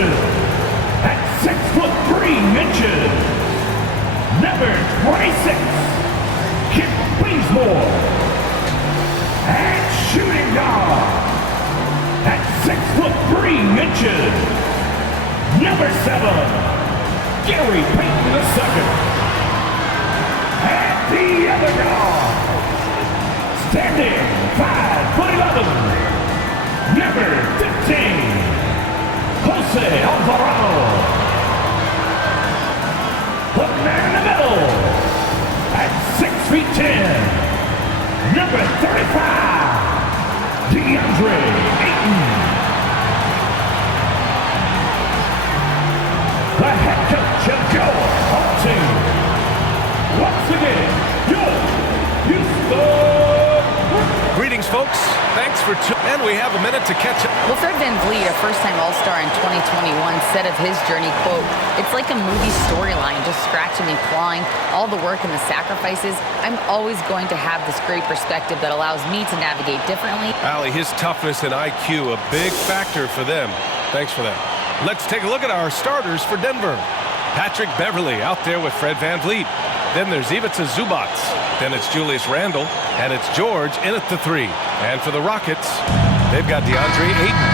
inches. At 6'3". Number 26, Kent Bazemore. And shooting guard. At 6'3". Number 7, Gary Payton II. And the other guard, standing 5'11", number 15, Jose Alvarado. The man in the middle, at 6'10", number 35, DeAndre Ayton. The head coach of your home team. Once again, your Houston. Greetings, folks. Thanks for and we have a minute to catch up. Well, Fred VanVleet, a first-time All-Star in 2021, said of his journey, quote, "It's like a movie storyline, just scratching and clawing, all the work and the sacrifices. I'm always going to have this great perspective that allows me to navigate differently." Allie, his toughness and IQ, a big factor for them. Thanks for that. Let's take a look at our starters for Denver. Patrick Beverley out there with Fred VanVleet. Then there's Ivica Zubac. Then it's Julius Randle. And it's George in at the 3. And for the Rockets, they've got DeAndre Ayton.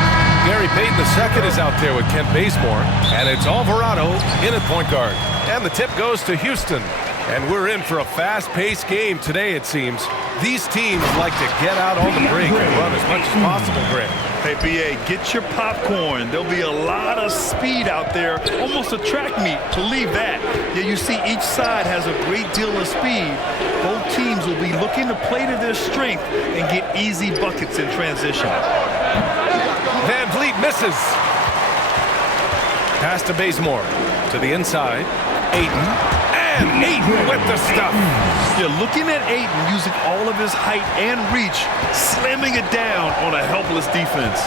Gary Payton II is out there with Kent Bazemore. And it's Alvarado in at point guard. And the tip goes to Houston. And we're in for a fast-paced game today, it seems. These teams like to get out on the break and run as much as possible, Greg. Hey, BA, get your popcorn. There'll be a lot of speed out there, almost a track meet. Believe that. Yeah, you see each side has a great deal of speed. Both teams will be looking to play to their strength and get easy buckets in transition. VanVleet misses. Pass to Bazemore. To the inside. Ayton. And Ayton with the stuff. You're looking at Ayton using all of his height and reach, slamming it down on a helpless defense.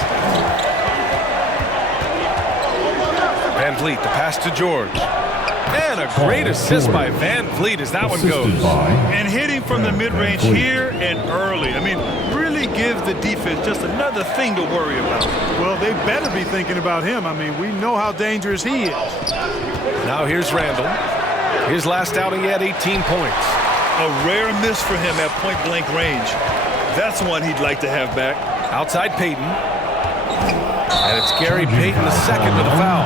VanVleet, the pass to George. And a great assist by VanVleet as that one goes. And hitting from the mid-range here and early. I mean, really give the defense just another thing to worry about. Well, they better be thinking about him. I mean, we know how dangerous he is. Now here's Randle. His last outing, he had 18 points. A rare miss for him at point-blank range. That's one he'd like to have back. Outside Payton. And it's Gary Payton II with a foul.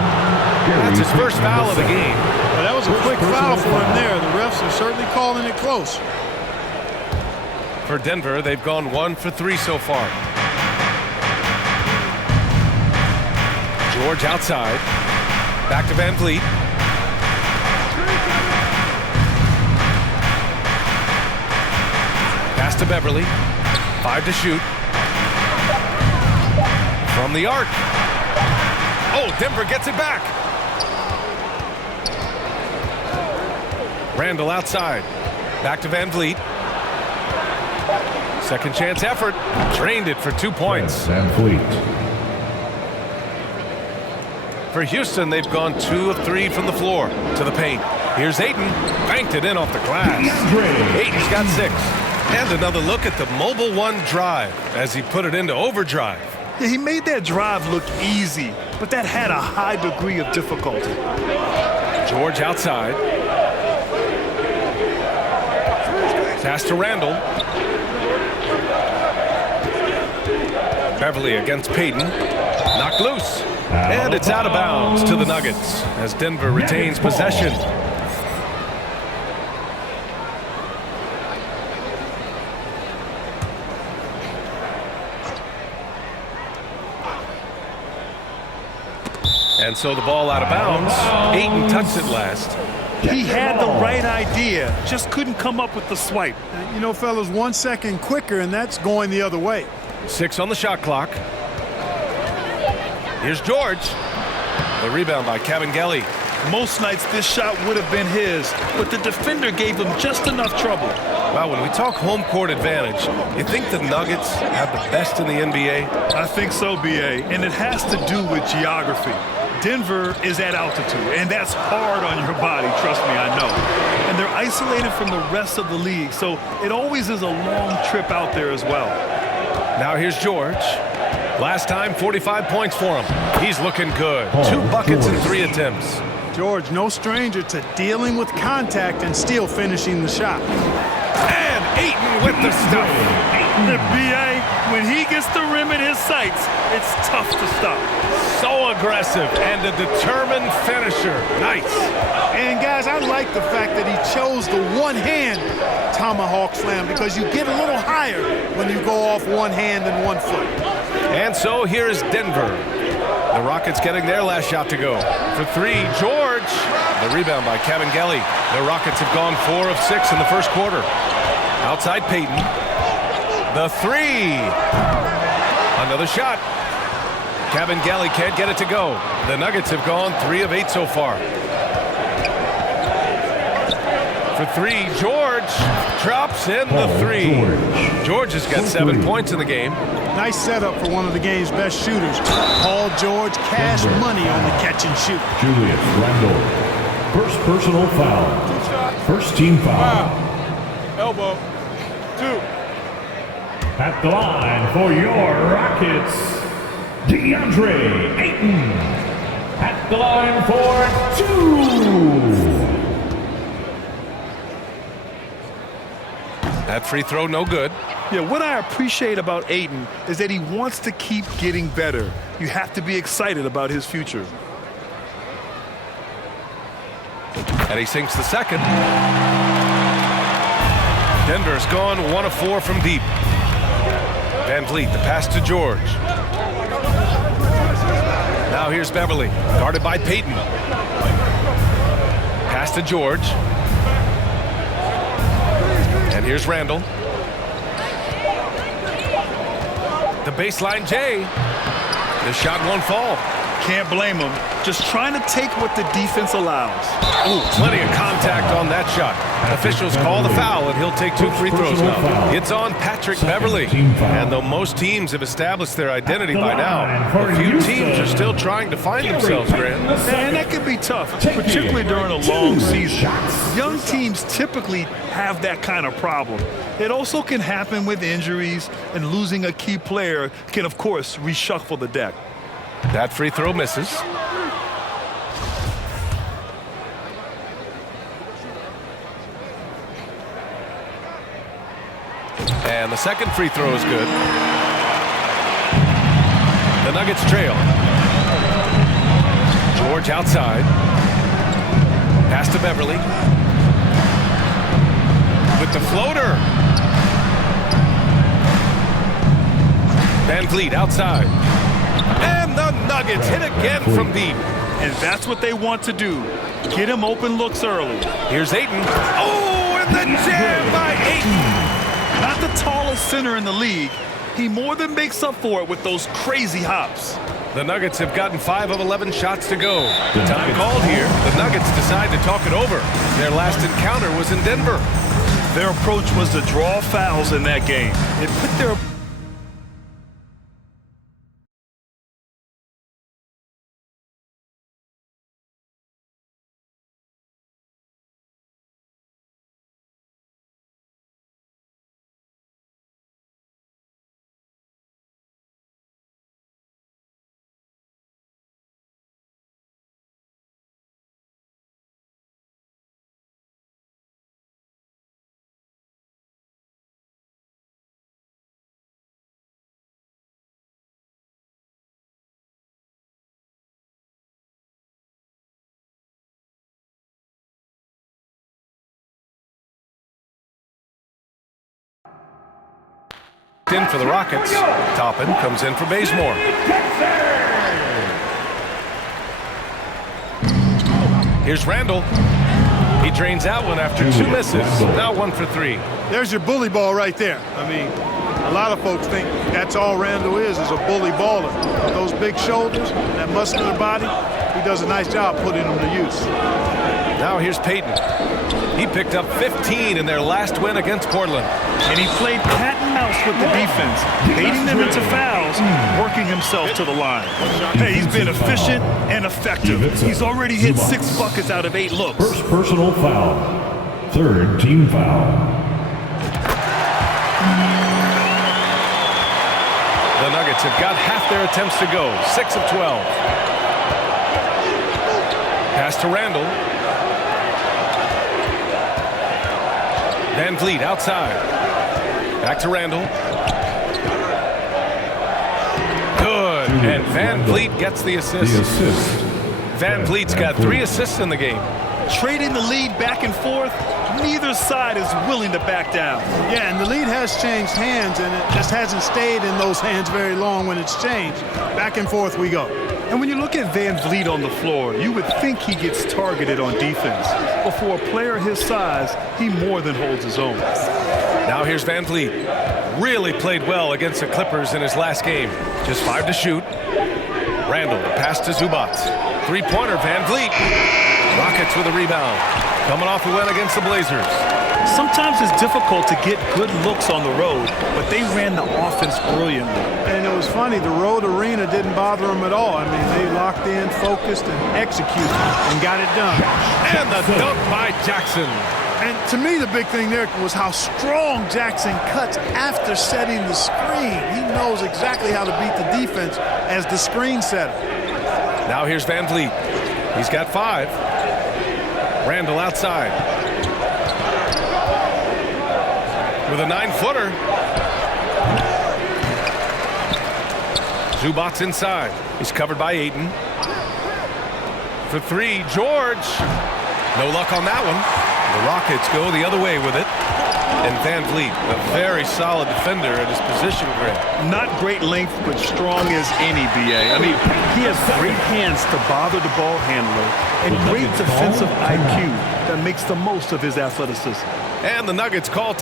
That's his first foul of the game. Well, that was a quick foul for him there. The refs are certainly calling it close. For Denver, they've gone 1 for 3 so far. George outside. Back to VanVleet. Pass to Beverley. 5 to shoot. From the arc. Oh, Denver gets it back. Randle outside. Back to VanVleet. Second chance effort. Drained it for 2 points. VanVleet. For Houston, they've gone 2 of 3 from the floor to the paint. Here's Ayton. Banked it in off the glass. Ayton's got 6. And another look at the Mobile One drive as he put it into overdrive. Yeah, he made that drive look easy, but that had a high degree of difficulty. George outside. Pass to Randle. Beverley against Payton. Knocked loose. And it's out of bounds to the Nuggets as Denver retains possession. And so the ball out of bounds. Ayton touched it last. He had the right idea, just couldn't come up with the swipe. You know, fellas, 1 second quicker, and that's going the other way. 6 on the shot clock. Here's George. The rebound by Kabengele. Most nights this shot would have been his, but the defender gave him just enough trouble. Wow, when we talk home court advantage, you think the Nuggets have the best in the NBA? I think so, BA, and it has to do with geography. Denver is at altitude, and that's hard on your body, trust me, I know. And they're isolated from the rest of the league, so it always is a long trip out there as well. Now here's George. Last time, 45 points for him. He's looking good. 2 buckets in 3 attempts. George, no stranger to dealing with contact and still finishing the shot. And Ayton with the stuff. The BA, when he gets the rim in his sights, it's tough to stop. So aggressive and a determined finisher. Nice. And guys, I like the fact that he chose the one-hand tomahawk slam because you get a little higher when you go off one hand and 1 foot. And so here is Denver. The Rockets getting their last shot to go. For 3, George. The rebound by Kabengele. The Rockets have gone 4 of 6 in the first quarter. Outside Payton. The 3. Another shot. Kabengele can't get it to go. The Nuggets have gone 3 of 8 so far. For 3, George drops in the 3. George has got 7 points in the game. Nice setup for one of the game's best shooters. Paul George, cash money on the catch and shoot. Julius Randle. First personal foul. First team foul. Elbow. 2. At the line for your Rockets, DeAndre Ayton. At the line for 2. That free throw no good. Yeah, what I appreciate about Ayton is that he wants to keep getting better. You have to be excited about his future. And he sinks the second. Denver's gone 1 of 4 from deep. Van Vliet, the pass to George. Now here's Beverly, guarded by Payton. Pass to George. And here's Randle. The baseline J. The shot won't fall. Can't blame him. Just trying to take what the defense allows. Ooh, plenty of contact on that shot. Officials call the foul, and he'll take 2 free throws now. It's on Patrick Beverly. And though most teams have established their identity by now, a few teams are still trying to find themselves, Grant. And that can be tough, particularly during a long season. Young teams typically have that kind of problem. It also can happen with injuries, and losing a key player can, of course, reshuffle the deck. That free throw misses. And the second free throw is good. The Nuggets trail. George outside. Pass to Beverly. With the floater. Van Vliet outside. And the Nuggets hit again from deep. And that's what they want to do. Get him open looks early. Here's Ayton. Oh, and the jam by Ayton. Not the tallest center in the league. He more than makes up for it with those crazy hops. The Nuggets have gotten 5 of 11 shots to go. Time called here. The Nuggets decide to talk it over. Their last encounter was in Denver. Their approach was to draw fouls in that game. It put their in for the Rockets. Toppin comes in for Bazemore. Here's Randle. He drains out one after 2 misses. Now 1 for 3. There's your bully ball right there. I mean, a lot of folks think that's all Randle is a bully baller. Those big shoulders, that muscular body, he does a nice job putting them to use. Now here's Payton. He picked up 15 in their last win against Portland. And he played cat and mouse with the defense, baiting them into fouls, working himself to the line. Hey, he's been efficient and effective. He's already hit 6 buckets out of 8 looks. First personal foul. Third team foul. The Nuggets have got half their attempts to go, 6 of 12. Pass to Randall. Van Vliet outside. Back to Randall. Good. And Van Vliet gets the assist. Van Vliet's got 3 assists in the game. Trading the lead back and forth, neither side is willing to back down. Yeah, and the lead has changed hands, and it just hasn't stayed in those hands very long when it's changed. Back and forth we go. And when you look at Van Vliet on the floor, you would think he gets targeted on defense. But for a player his size, he more than holds his own. Now here's Van Vliet. Really played well against the Clippers in his last game. Just 5 to shoot. Randall, pass to Zubac. Three-pointer, Van Vliet. Rockets with a rebound. Coming off a win against the Blazers. Sometimes it's difficult to get good looks on the road, but they ran the offense brilliantly. And it was funny, the road arena didn't bother them at all. I mean, they locked in, focused, and executed, and got it done. And the dunk by Jackson. And to me, the big thing there was how strong Jackson cuts after setting the screen. He knows exactly how to beat the defense as the screen setter. Now here's Van Vliet. He's got 5. Randall outside. With a 9-footer. Zubac inside. He's covered by Ayton. For 3, George. No luck on that one. The Rockets go the other way with it. And Van Vliet, a very solid defender at his position grid. Not great length, but strong as any, BA. I mean, he has great hands to bother the ball handler and great defensive IQ that makes the most of his athleticism. And the Nuggets call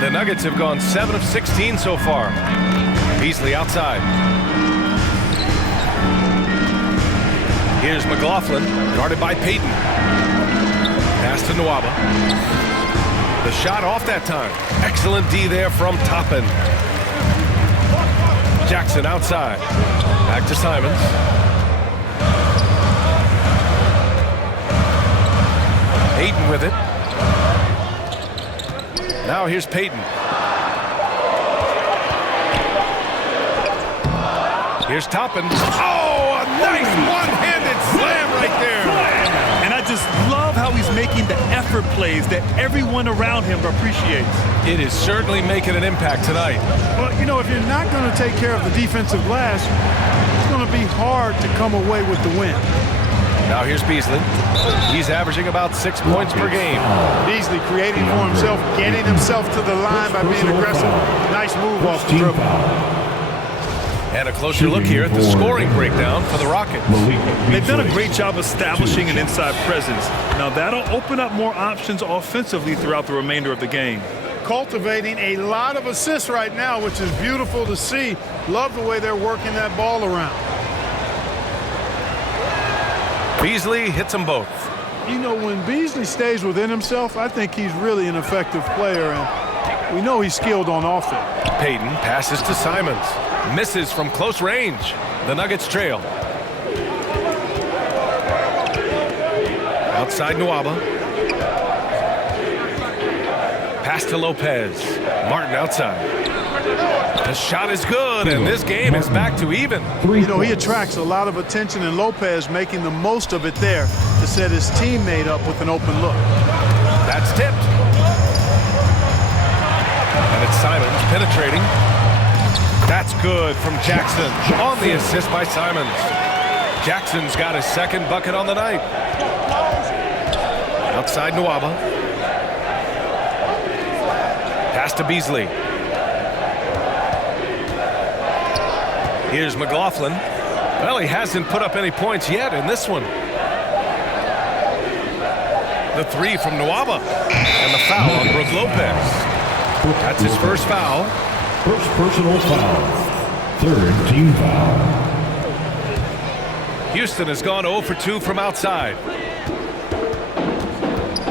The Nuggets have gone 7 of 16 so far. Beasley outside. Here's McLaughlin, guarded by Payton. Pass to Nwaba. The shot off that time. Excellent D there from Toppin. Jackson outside. Back to Simons. Ayton with it. Now here's Payton. Here's Toppin. Oh, a nice one-handed slam right there. And I just love how he's making the effort plays that everyone around him appreciates. It is certainly making an impact tonight. Well, you know, if you're not going to take care of the defensive glass, it's going to be hard to come away with the win. Now here's Beasley. He's averaging about 6 points per game. Beasley creating for himself, getting himself to the line by being aggressive. Nice move off the dribble. And a closer look here at the scoring breakdown for the Rockets. They've done a great job establishing an inside presence. Now that'll open up more options offensively throughout the remainder of the game. Cultivating a lot of assists right now, which is beautiful to see. Love the way they're working that ball around. Beasley hits them both. You know, when Beasley stays within himself, I think he's really an effective player, and we know he's skilled on offense. Payton passes to Simons. Misses from close range. The Nuggets trail. Outside Nwaba. Pass to Lopez. Martin outside. The shot is good, and this game is back to even. You know, he attracts a lot of attention, and Lopez making the most of it there to set his teammate up with an open look. That's tipped. And it's Simons penetrating. That's good from Jackson on the assist by Simons. Jackson's got his second bucket on the night. Outside Nwaba. Pass to Beasley. Here's McLaughlin. Well, he hasn't put up any points yet in this one. The three from Nwaba. And the foul on Brook Lopez. That's his first foul. First personal foul. Third team foul. Houston has gone 0 for 2 from outside.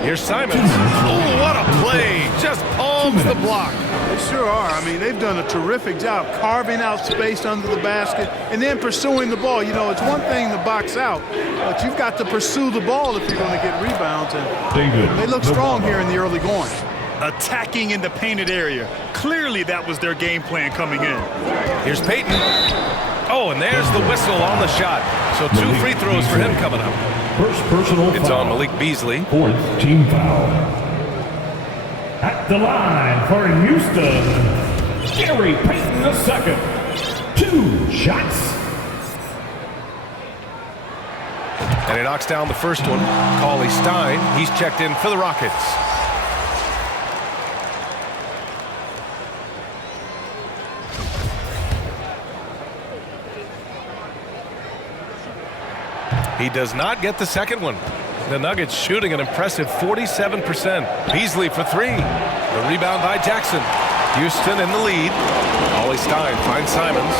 Here's Simons. Oh, what a play. Just palms the block. They sure are. I mean, they've done a terrific job carving out space under the basket and then pursuing the ball. You know, it's one thing to box out, but you've got to pursue the ball if you're going to get rebounds. And they look strong here in the early going. Attacking in the painted area. Clearly that was their game plan coming in. Here's Payton. Oh, and there's the whistle on the shot. So 2 free throws for him coming up. First personal foul. It's on Malik Beasley. Fourth team foul. At the line for Houston, Gary Payton II. 2 shots. And he knocks down the first one. Cauley Stein, he's checked in for the Rockets. He does not get the second one. The Nuggets shooting an impressive 47%. Beasley for 3. The rebound by Jackson. Houston in the lead. Cauley Stein finds Simons.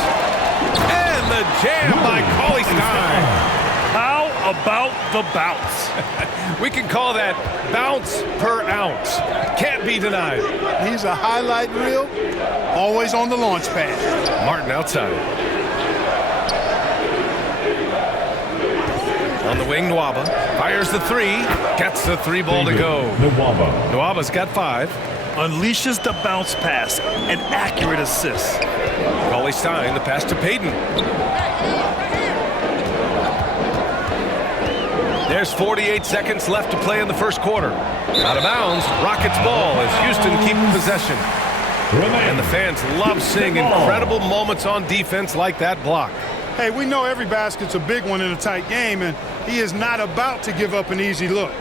And the jam by Cauley Stein. How about the bounce? We can call that bounce per ounce. Can't be denied. He's a highlight reel, always on the launch pad. Martin outside. On the wing, Nwaba fires the 3, gets the 3 ball to go. Nwaba's got 5. Unleashes the bounce pass, an accurate assist. Cauley Stein, the pass to Payton. There's 48 seconds left to play in the first quarter. Out of bounds, Rockets ball as Houston keep possession. And the fans love seeing incredible moments on defense like that block. Hey, we know every basket's a big one in a tight game, and he is not about to give up an easy look.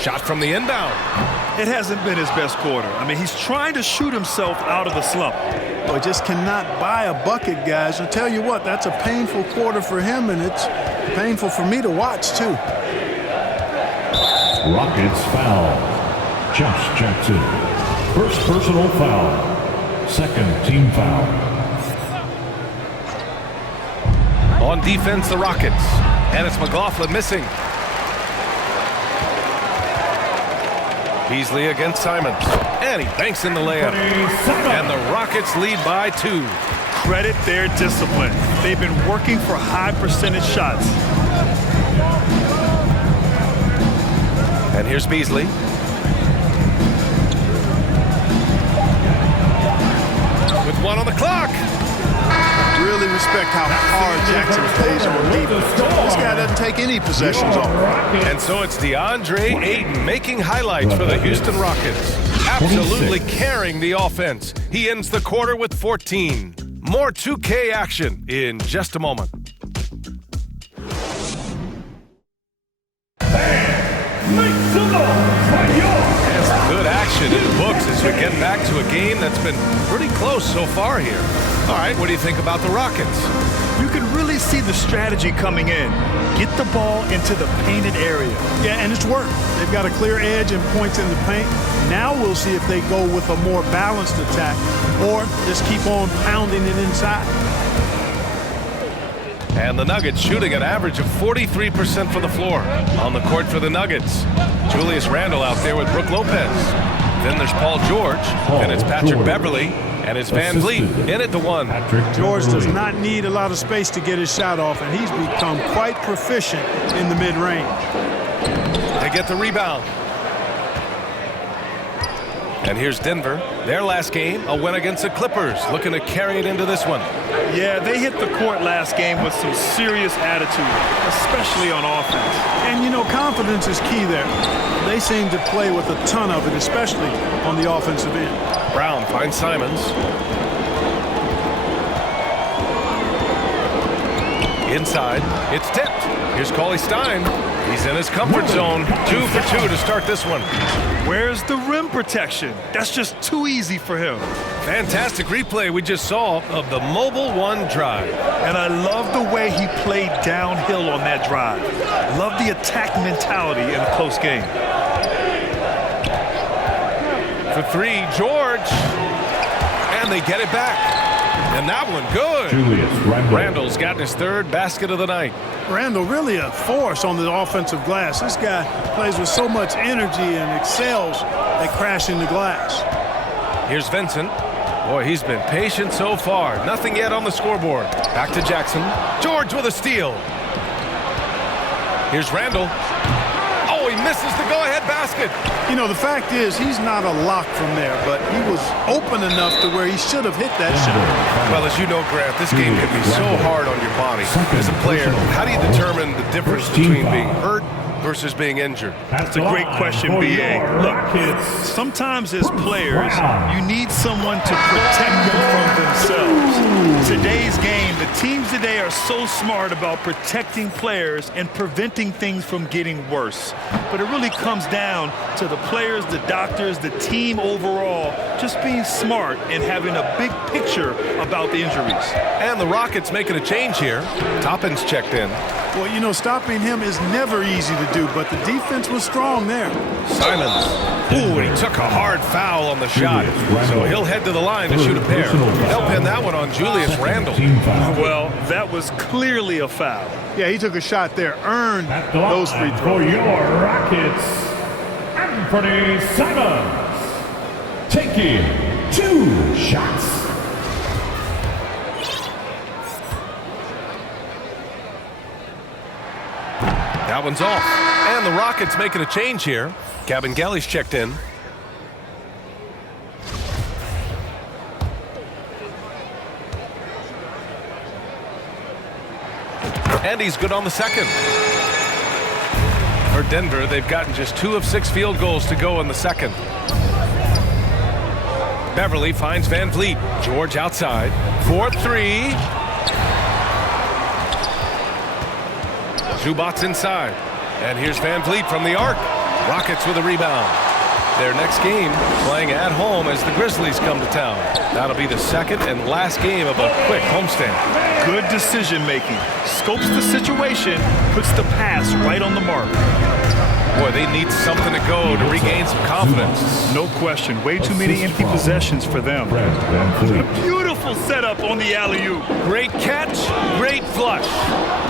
Shot from the inbound. It hasn't been his best quarter. I mean, he's trying to shoot himself out of the slump. Well, just cannot buy a bucket, guys. I'll tell you what, that's a painful quarter for him, and it's painful for me to watch, too. Rockets foul. Josh Jackson. First personal foul. Second team foul. On defense, the Rockets. And it's McLaughlin missing. Beasley against Simons. And he banks in the layup. And the Rockets lead by 2. Credit their discipline. They've been working for high percentage shots. And here's Beasley. With 1 on the clock. Really respect how hard Jackson plays on defense. This guy doesn't take any possessions off. And so it's DeAndre Ayton making highlights for the Houston Rockets. Absolutely carrying the offense. He ends the quarter with 14. More 2K action in just a moment. Good action in the books as we get back to a game that's been pretty close so far here. All right, what do you think about the Rockets? You can really see the strategy coming in. Get the ball into the painted area. Yeah, and it's worked. They've got a clear edge and points in the paint. Now we'll see if they go with a more balanced attack or just keep on pounding it inside. And the Nuggets shooting an average of 43% from the floor. On the court for the Nuggets, Julius Randle out there with Brook Lopez. Then there's Paul George, and it's Patrick Beverly, And it's Van Vliet in at the one. George does not need a lot of space to get his shot off, and he's become quite proficient in the mid-range. They get the rebound. And here's Denver. Their last game, a win against the Clippers, looking to carry it into this one. Yeah, they hit the court last game with some serious attitude, especially on offense. And, you know, confidence is key there. They seem to play with a ton of it, especially on the offensive end. Brown finds Simons. Inside, it's tipped. Here's Cauley Stein. He's in his comfort zone. 2 for 2 to start this one. Where's the rim protection? That's just too easy for him. Fantastic replay we just saw of the Mobile One drive. And I love the way he played downhill on that drive. Love the attack mentality in a close game. For 3, George. And they get it back. And that one good. Julius Randle. Randle's gotten his 3rd basket of the night. Randle really a force on the offensive glass. This guy plays with so much energy and excels at crashing the glass. Here's Vincent. Boy, he's been patient so far. Nothing yet on the scoreboard. Back to Jackson. George with a steal. Here's Randle. Oh, he misses the go-ahead basket. You know, the fact is he's not a lock from there, but he was open enough to where he should have hit that shot. Well, as you know, Grant, this game can be so hard on your body. As a player, how do you determine the difference between being hurt versus being injured? That's a great question, B.A. Look, sometimes as players, you need someone to protect them from themselves. Today's game, the teams today are so smart about protecting players and preventing things from getting worse. But it really comes down to the players, the doctors, the team overall, just being smart and having a big picture about the injuries. And the Rockets making a change here. Toppin's checked in. Well, you know, stopping him is never easy to do, but the defense was strong there. Simons. Ooh, and he took a hard foul on the shot. So he'll head to the line to shoot a pair. They'll pin that one on Julius Randle. Well, that was clearly a foul. Yeah, he took a shot there, earned At the those line free for throws. your Rockets, Anthony Simons, taking 2 shots. That one's off. And the Rockets making a change here. Gavin Gelly's checked in. And he's good on the second. For Denver, they've gotten just 2 of 6 field goals to go in the second. Beverly finds Van Vliet. George outside. 4-3. Zubats inside. And here's Van Vliet from the arc. Rockets with a rebound. Their next game playing at home as the Grizzlies come to town. That'll be the second and last game of a quick homestand. Good decision making. Scopes the situation, puts the pass right on the mark. Boy, they need something to go to regain some confidence. No question. Way too many empty possessions for them. Beautiful setup on the alley-oop. Great catch, great flush.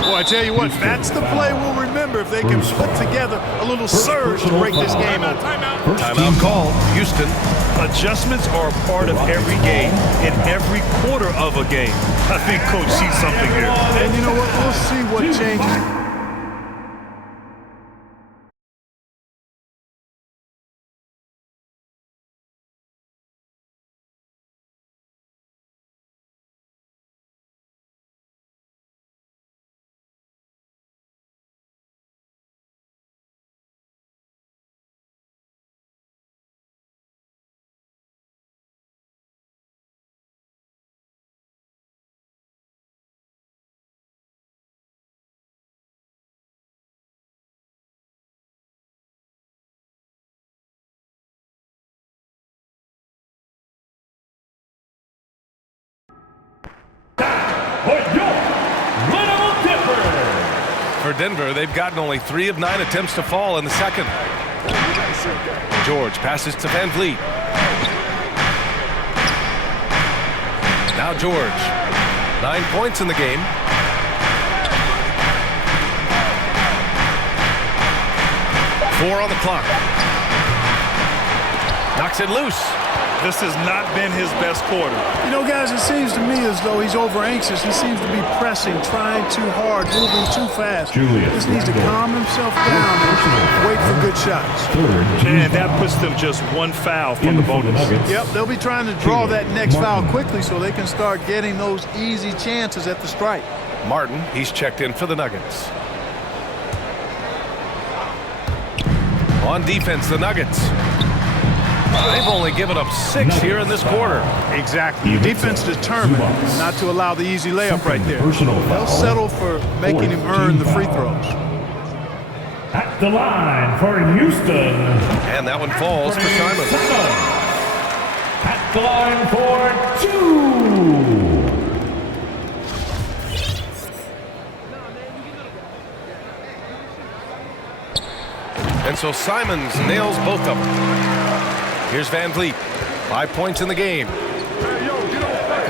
Boy, I tell you what, that's the play we'll remember if they can put together a little surge to break this game open. Timeout called. Houston. Adjustments are a part of every game and every quarter of a game. I think Coach sees something here. And you know what? We'll see what changes. For Denver, they've gotten only 3 of 9 attempts to fall in the second. George passes to Van Vliet. Now George. 9 points in the game. Four on the clock. Knocks it loose. This has not been his best quarter. You know, guys, it seems to me as though he's over anxious. He seems to be pressing, trying too hard, moving too fast. Julius Just needs to Randle. calm himself down and wait for good shots. And that puts them just one foul from the bonus. Yep, they'll be trying to draw that next foul quickly so they can start getting those easy chances at the stripe. Martin, he's checked in for the Nuggets. On defense, the Nuggets. They've only given up 6 here in this quarter. Exactly. Defense determined not to allow the easy layup right there. They'll settle for making him earn the free throws. At the line for Houston. And that one falls for Simon. At the line for 2. And so Simons nails both of them. Here's Van Vliet. 5 points in the game.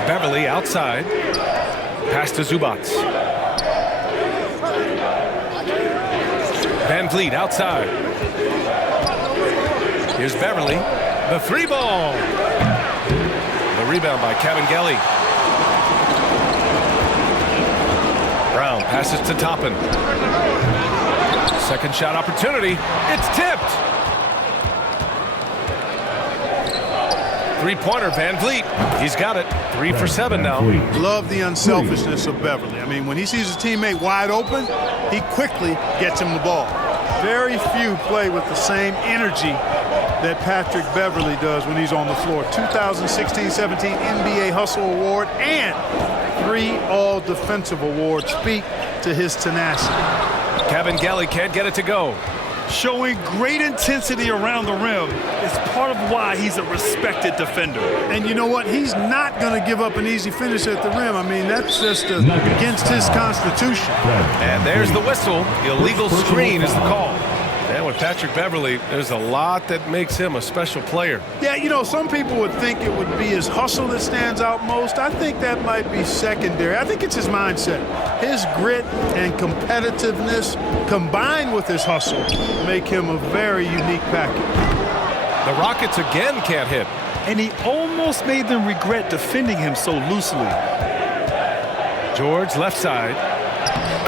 Beverly outside. Pass to Zubats. Van Vliet outside. Here's Beverly. The 3-ball. The rebound by Kabengele. Brown passes to Toppin. Second shot opportunity. It's tipped. 3-pointer, Van Vliet. He's got it. 3 for 7 now. Love the unselfishness of Beverly. I mean, when he sees his teammate wide open, he quickly gets him the ball. Very few play with the same energy that Patrick Beverly does when he's on the floor. 2016-17 NBA Hustle Award and 3 All-Defensive Awards speak to his tenacity. Kabengele can't get it to go. Showing great intensity around the rim is part of why he's a respected defender. And you know what? He's not going to give up an easy finish at the rim. I mean, that's just against his constitution. And there's the whistle. Illegal screen is the call. And with Patrick Beverly, there's a lot that makes him a special player. Yeah, you know, some people would think it would be his hustle that stands out most. I think that might be secondary. I think it's his mindset. His grit and competitiveness combined with his hustle make him a very unique package. The Rockets again can't hit. And he almost made them regret defending him so loosely. George left side.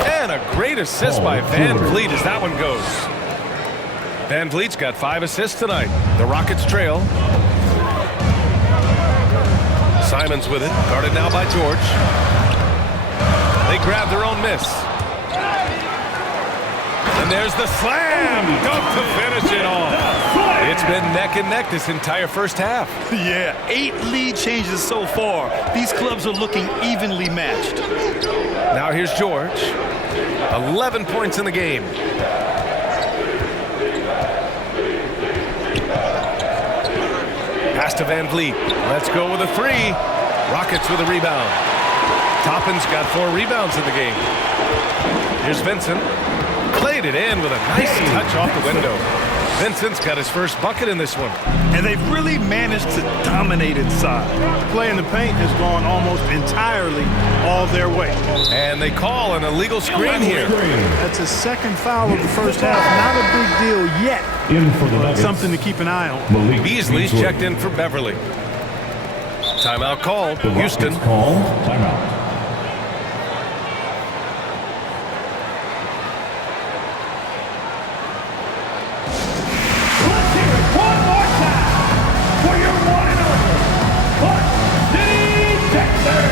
And a great assist by Van Vliet as that one goes. Van Vliet's got 5 assists tonight. The Rockets trail. Simons with it. Guarded now by George. They grab their own miss. And there's the slam. Dunk to finish it off. It's been neck and neck this entire first half. Yeah, 8 lead changes so far. These clubs are looking evenly matched. Now here's George. 11 points in the game. Pass to Van Vliet. Let's go with a 3. Rockets with a rebound. Toppin's got 4 rebounds in the game. Here's Vincent. Played it in with a nice touch off the window. Vincent's got his first bucket in this one. And they've really managed to dominate inside. Play in the paint has gone almost entirely all their way. And they call an illegal screen here. That's his second foul of the first half. Not a big deal yet. In for the Nuggets. Something to keep an eye on. Beasley's checked in for Beverly. Timeout called. The Houston. Rockets call timeout. Let's hear it one more time for your one and only Clark City Texans.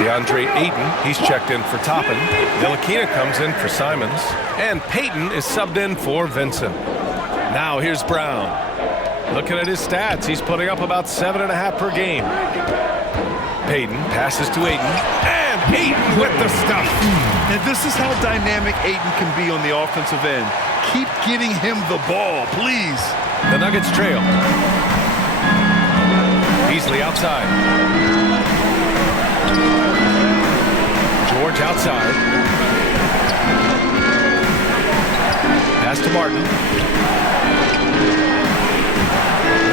DeAndre Ayton, he's checked in for Toppin. Ntilikina comes in for Simons. And Payton is subbed in for Vincent. Now here's Brown. Looking at his stats, he's putting up about 7.5 per game. Payton passes to Ayton. And Ayton with the stuff. And this is how dynamic Ayton can be on the offensive end. Keep getting him the ball, please. The Nuggets trail. Beasley outside. George outside. Pass to Martin.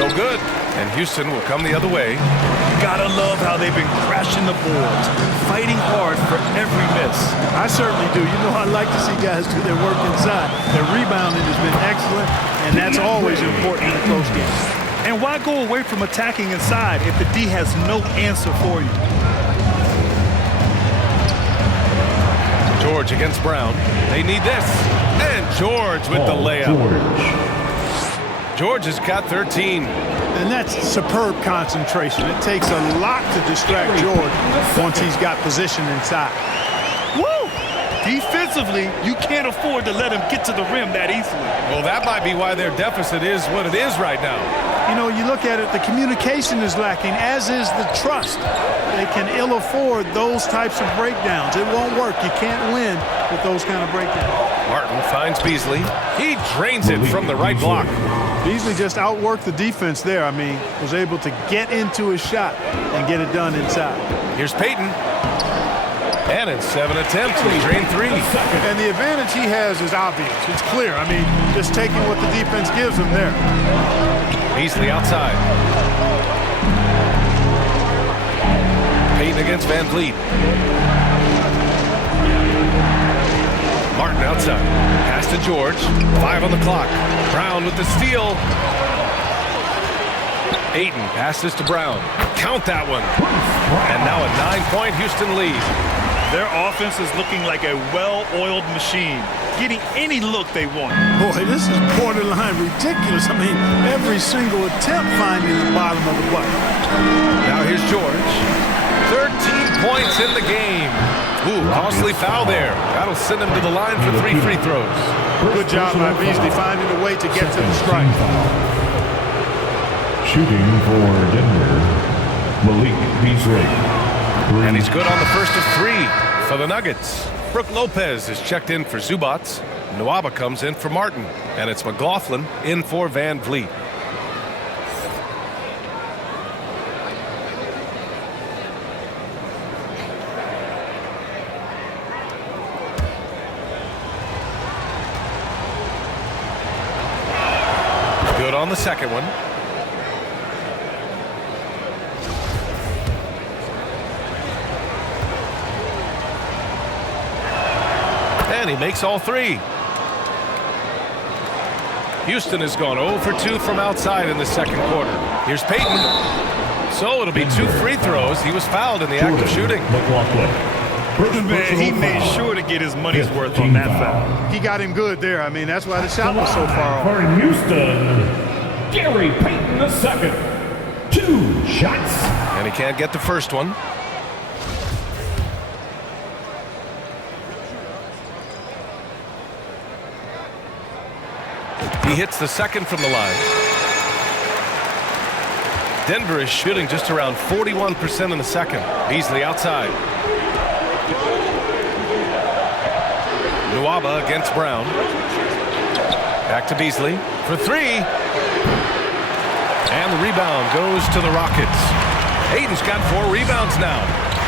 No good. And Houston will come the other way. Gotta love how they've been crashing the boards, fighting hard for every miss. I certainly do. You know, I like to see guys do their work inside. Their rebounding has been excellent, and that's always important in a close game. And why go away from attacking inside if the D has no answer for you? George against Brown. They need this. And George with the layup. George has got 13. And that's superb concentration. It takes a lot to distract George once he's got position inside. Woo! Defensively, you can't afford to let him get to the rim that easily. Well, that might be why their deficit is what it is right now. You know, you look at it, the communication is lacking, as is the trust. They can ill afford those types of breakdowns. It won't work. You can't win with those kind of breakdowns. Martin finds Beasley. He drains it from the right block. Beasley just outworked the defense there. I mean, was able to get into his shot and get it done inside. Here's Payton. And in 7 attempts, he drained 3. And the advantage he has is obvious. It's clear. I mean, just taking what the defense gives him there. Beasley outside. Payton against Van Vliet. Martin outside. Pass to George. 5 on the clock. Brown with the steal. Ayton passes to Brown. Count that one. And now a 9-point Houston lead. Their offense is looking like a well-oiled machine, getting any look they want. Boy, this is borderline ridiculous. I mean, every single attempt finding the bottom of the bucket. Now here's George. 13 points in the game. Ooh, costly foul there. That'll send him to the line for 3 free throws. Good job by Beasley finding a way to get to the strike. Shooting for Denver, Malik Beasley. And he's good on the first of 3 for the Nuggets. Brook Lopez is checked in for Zubats. Nwaba comes in for Martin. And it's McLaughlin in for Van Vliet. Good on the second one. And he makes all 3. Houston has gone 0 for 2 from outside in the second quarter. Here's Payton. So it'll be 2 free throws. He was fouled in the act of shooting. Man, he made sure to get his money's worth on that foul. He got him good there. I mean, that's why the shot was so far off. For Houston, Gary Payton II. 2 shots. And he can't get the first one. He hits the second from the line. Denver is shooting just around 41% in the second. Beasley outside. Nwaba against Brown. Back to Beasley for 3. And the rebound goes to the Rockets. Ayton's got 4 rebounds now.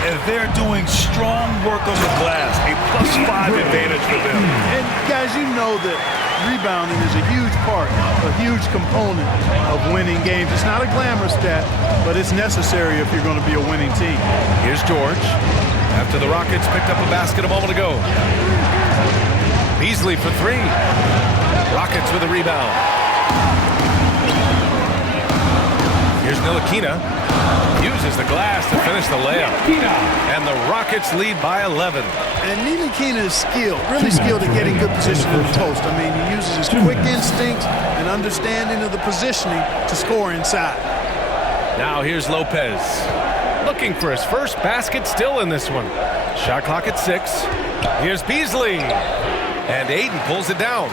And they're doing strong work on the glass. A +5 advantage for them. And guys, you know that rebounding is a huge part, a huge component of winning games. It's not a glamour stat, but it's necessary if you're going to be a winning team. Here's George. After the Rockets picked up a basket a moment ago. Beasley for 3. Rockets with a rebound. Here's Ntilikina. Uses the glass to finish the layup. And the Rockets lead by 11. And Ntilikina is skilled, really skilled at getting good position in the post. I mean, he uses his quick instincts and understanding of the positioning to score inside. Now here's Lopez. Looking for his first basket still in this one. Shot clock at 6. Here's Beasley. And Ayton pulls it down.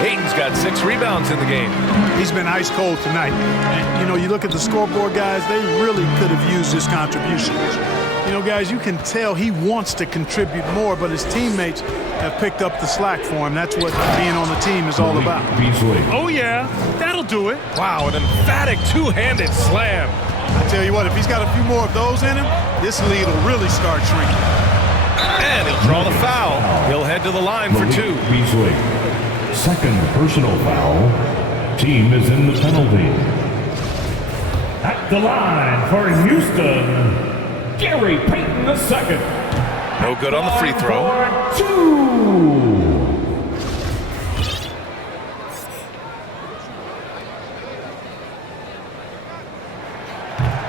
Ayton's got 6 rebounds in the game. He's been ice cold tonight. And, you know, you look at the scoreboard, guys, they really could have used his contributions. You know, guys, you can tell he wants to contribute more, but his teammates have picked up the slack for him. That's what being on the team is all about. Oh, yeah, that'll do it. Wow, an emphatic 2-handed slam. I tell you what, if he's got a few more of those in him, this lead will really start shrinking. And he'll draw the foul. He'll head to the line for 2. second personal foul. Team is in the penalty. At the line for Houston, Gary Payton II. No good on the free throw. For two.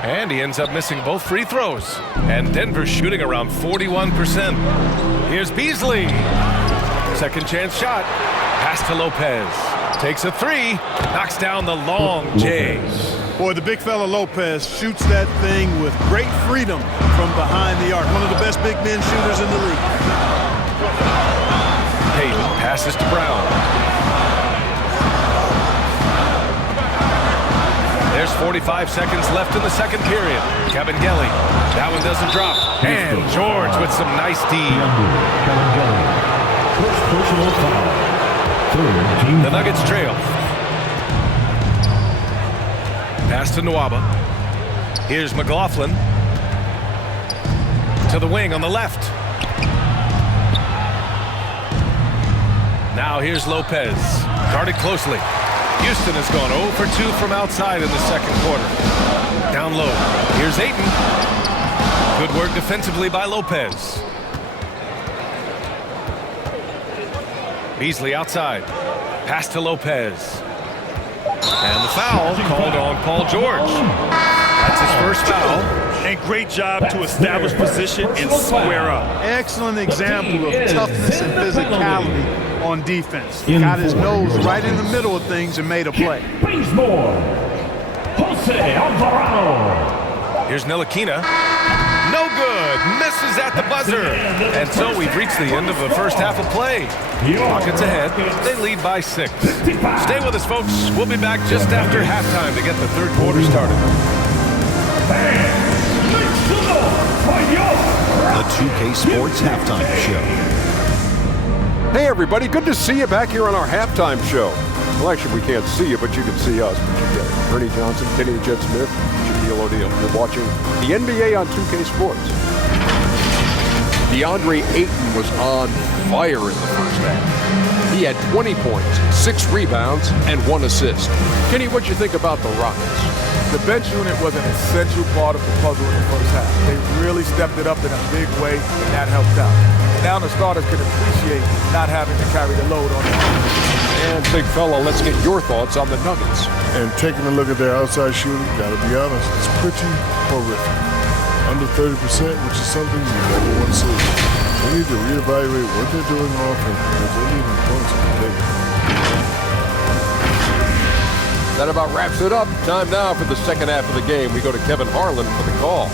And he ends up missing both free throws. And Denver's shooting around 41%. Here's Beasley. Second chance shot. Pass to Lopez. Takes a three. Knocks down the long J. Boy, the big fella Lopez shoots that thing with great freedom from behind the arc. One of the best big men shooters in the league. Payton passes to Brown. There's 45 seconds left in the second period. Kevin Gelly. That one doesn't drop. And George with some nice D. Kevin Gelly. First personal foul. Third team. The Nuggets trail. Pass to Nwaba. Here's McLaughlin. To the wing on the left. Now here's Lopez. Guarded closely. Houston has gone 0 for 2 from outside in the second quarter. Down low. Here's Ayton. Good work defensively by Lopez. Beasley outside. Pass to Lopez. And the foul called on Paul George. That's his first foul. And great job to establish position and square up. Excellent example of toughness and physicality on defense. Got his nose right in the middle of things and made a play. Bazemore. Jose Alvarado. Here's Ntilikina. No good. Misses at the buzzer. And so we've reached the end of the first half of play. Rockets ahead. They lead by 6. Stay with us, folks. We'll be back just after halftime to get the third quarter started. The 2K Sports Halftime Show. Hey everybody, good to see you back here on our halftime show. Well, actually, we can't see you, but you can see us. But you get it. Ernie Johnson, Kenny Jet Smith, Shaquille O'Neal. You're watching the NBA on 2K Sports. DeAndre Ayton was on fire in the first half. He had 20 points, 6 rebounds, and 1 assist. Kenny, what'd you think about the Rockets? The bench unit was an essential part of the puzzle in the first half. They really stepped it up in a big way, and that helped out. And now the starters can appreciate not having to carry the load on them. And big fella, let's get your thoughts on the Nuggets. And taking a look at their outside shooting, gotta be honest, it's pretty horrific. Under 30%, which is something you never want to see. They need to reevaluate what they're doing on offense because they're leaving points on the table. That about wraps it up. Time now for the second half of the game. We go to Kevin Harlan for the call.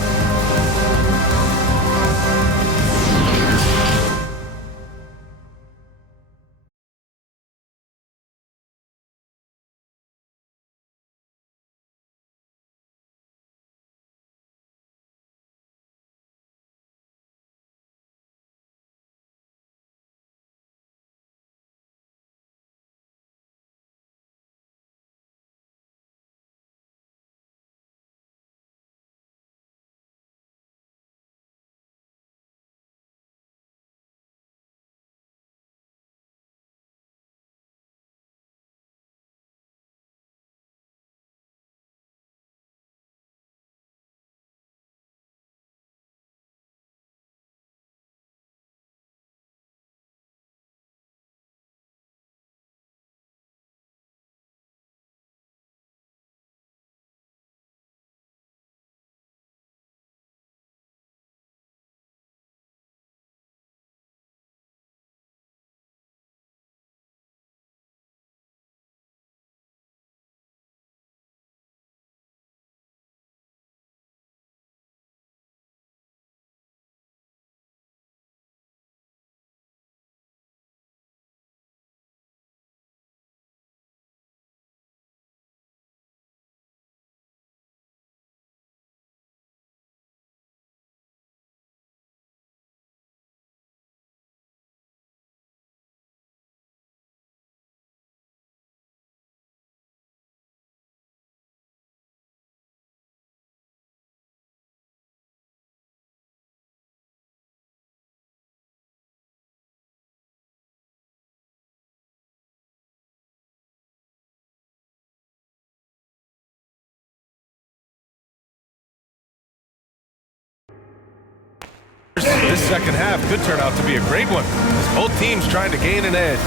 This second half could turn out to be a great one, as both teams trying to gain an edge.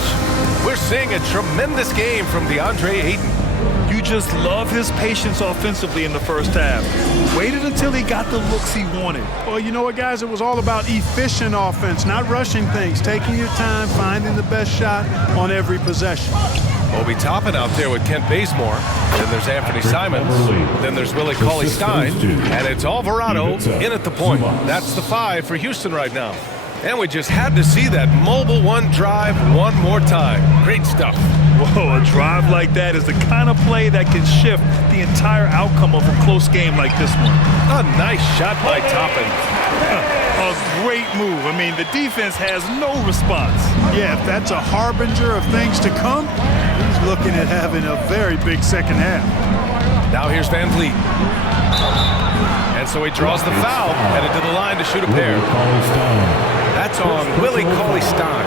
We're seeing a tremendous game from DeAndre Ayton. You just love his patience offensively in the first half. Waited until he got the looks he wanted. Well, you know what, guys? It was all about efficient offense, not rushing things, taking your time, finding the best shot on every possession. Obi Toppin out there with Kent Bazemore. Then there's Anthony Simons. Then there's Willie Cauley-Stein. And it's Alvarado in at the point. That's the 5 for Houston right now. And we just had to see that mobile one drive one more time. Great stuff. Whoa, a drive like that is the kind of play that can shift the entire outcome of a close game like this one. A nice shot by Toppin. A great move. I mean, the defense has no response. Yeah, if that's a harbinger of things to come, he's looking at having a very big second half. Now here's Van Vliet. And so he draws the foul, headed to the line to shoot a pair. That's on Willie Cauley-Stein.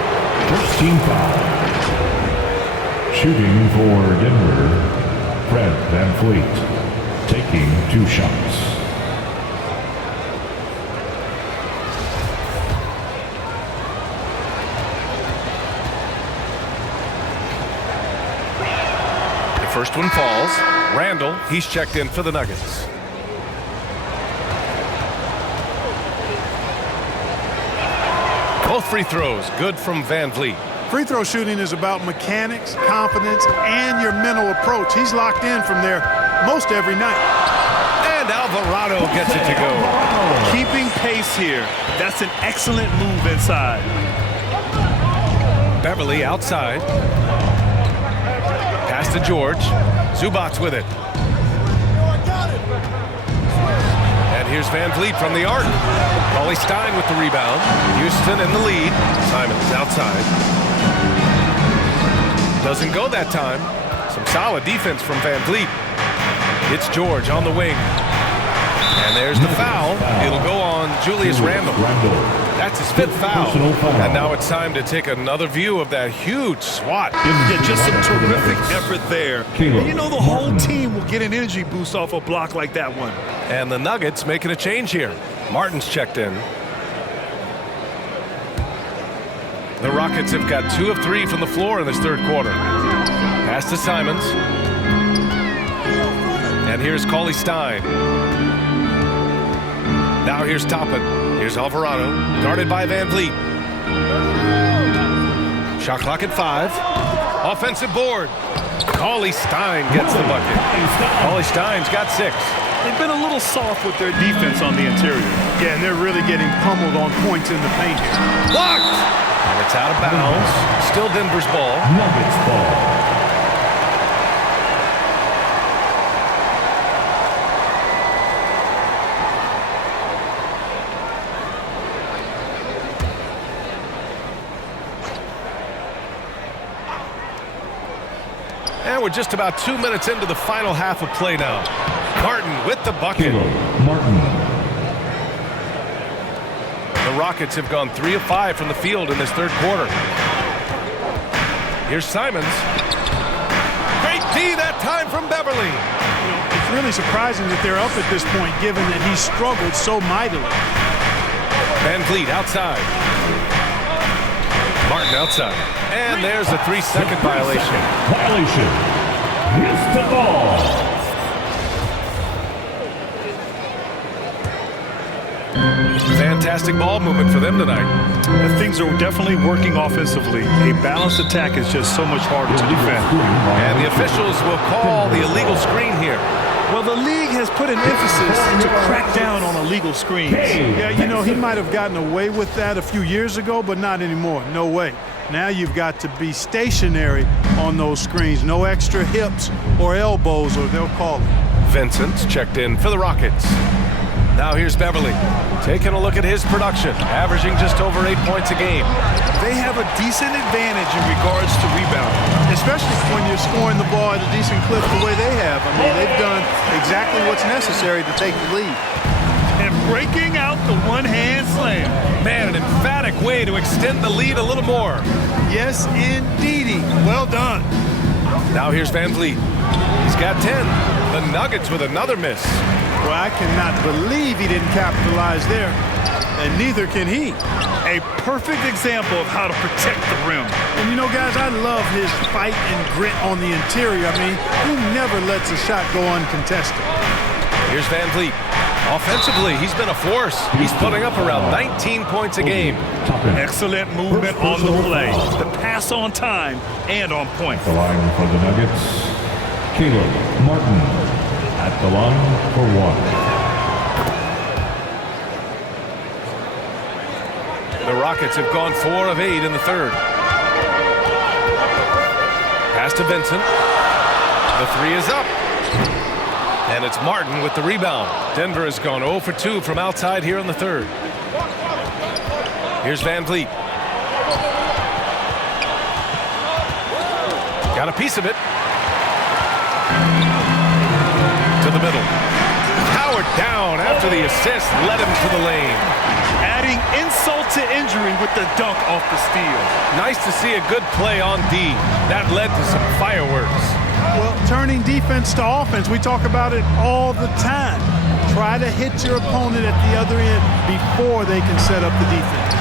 13 foul. Shooting for Denver, Fred Van Vliet, taking 2 shots. The first one falls. Randall, he's checked in for the Nuggets. Both free throws, good from Van Vliet. Free throw shooting is about mechanics, confidence, and your mental approach. He's locked in from there most every night. And Alvarado gets it to go. Keeping pace here. That's an excellent move inside. Beverly outside. Pass to George. Zubats with it. And here's Van Vliet from the arc. Cauley-Stein with the rebound. Houston in the lead. Simons outside. Doesn't go that time. Some solid defense from Van Vliet. It's George on the wing. And there's the foul. It'll go on Julius Randle. That's his 5th foul. And now it's time to take another view of that huge swat. Yeah, just some terrific effort there. And you know the whole team will get an energy boost off a block like that one. And the Nuggets making a change here. Martin's checked in. The Rockets have got 2 of 3 from the floor in this third quarter. Pass to Simons. And here's Cauley-Stein. Now here's Toppin. Here's Alvarado, guarded by Van Vliet. Shot clock at 5. Offensive board. Cauley-Stein gets the bucket. Cauley-Stein's got 6. They've been a little soft with their defense on the interior. Yeah, and they're really getting pummeled on points in the paint. Blocked! And it's out of bounds. Still Denver's ball. Nuggets ball. And we're just about 2 minutes into the final half of play now. Martin with the bucket. Martin. The Rockets have gone 3 of 5 from the field in this third quarter. Here's Simons. Great D that time from Beverly. You know, it's really surprising that they're up at this point, given that he struggled so mightily. Van Vliet outside. Martin outside. And there's a 3-second violation. Missed the ball. Fantastic ball movement for them tonight. And things are definitely working offensively. A balanced attack is just so much harder to defend. And the officials will call the illegal screen here. Well, the league has put an emphasis to crack down on illegal screens. Yeah, you know, he might have gotten away with that a few years ago, but not anymore. No way. Now you've got to be stationary on those screens. No extra hips or elbows, or they'll call it. Vincent's checked in for the Rockets. Now here's Beverly, taking a look at his production, averaging just over 8 points a game. They have a decent advantage in regards to rebounding. Especially when you're scoring the ball at a decent clip the way they have. I mean, they've done exactly what's necessary to take the lead. And breaking out the one-hand slam. Man, an emphatic way to extend the lead a little more. Yes, indeedy. Well done. Now here's Van Vliet. He's got 10. The Nuggets with another miss. Well, I cannot believe he didn't capitalize there. and neither can he. A perfect example of how to protect the rim. And you know, guys, I love his fight and grit on the interior. I mean, he never lets a shot go uncontested. Here's Van Vliet. Offensively, he's been a force. He's putting up around 19 points a game. Excellent movement on the play. The pass on time and on point. The line for the Nuggets, Caleb Martin at the line for one. The Rockets have gone 4 of 8 in the third. Pass to Vincent. The three is up. And it's Martin with the rebound. Denver has gone 0 for 2 from outside here in the third. Here's Van Vliet. Got a piece of it. To the middle. Howard down after the assist led him to the lane. Adding insult to injury with the dunk off the steal. Nice to see a good play on D. That led to some fireworks. Well, turning defense to offense, we talk about it all the time. Try to hit your opponent at the other end before they can set up the defense.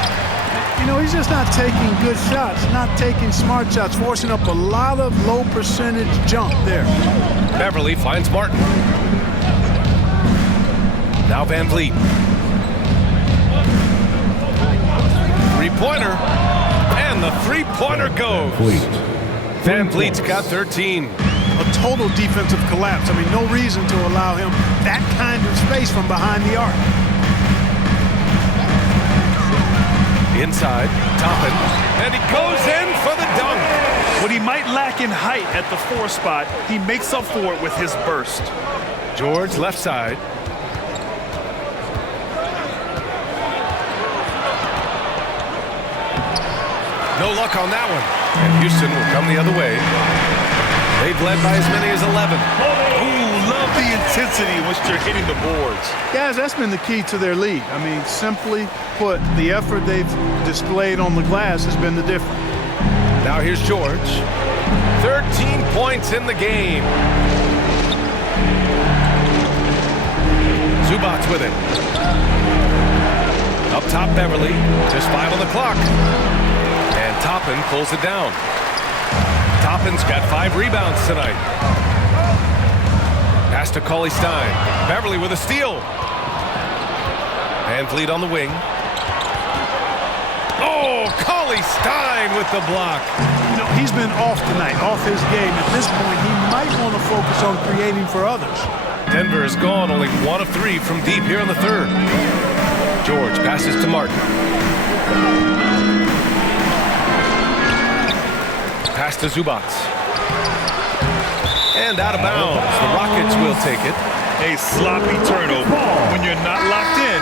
You know, he's just not taking good shots, not taking smart shots, forcing up a lot of low percentage jump there. Beverly finds Martin. Now Van Vliet. Three-pointer. And the three-pointer goes. Van Vliet's got 13. A total defensive collapse. I mean, no reason to allow him that kind of space from behind the arc. Inside, Toppin, and he goes in for the dunk. What he might lack in height at the 4 spot, he makes up for it with his burst. George left side. No luck on that one. And Houston will come the other way. They've led by as many as 11. Ooh, love the intensity in which they're hitting the boards. Guys, that's been the key to their lead. I mean, simply put, the effort they've displayed on the glass has been the difference. Now here's George. 13 points in the game. Zubats with it. Up top, Beverly. Just 5 on the clock. And Toppin pulls it down. Toppin's got 5 rebounds tonight. Pass to Cauley Stein. Beverly with a steal. Van Vliet on the wing. Oh, Cauley Stein with the block. You know, he's been off tonight, off his game. At this point, he might want to focus on creating for others. Denver has gone only 1 of 3 from deep here in the third. George passes to Martin. Pass to Zubats. And out of bounds. The Rockets will take it. A sloppy turnover. When you're not locked in,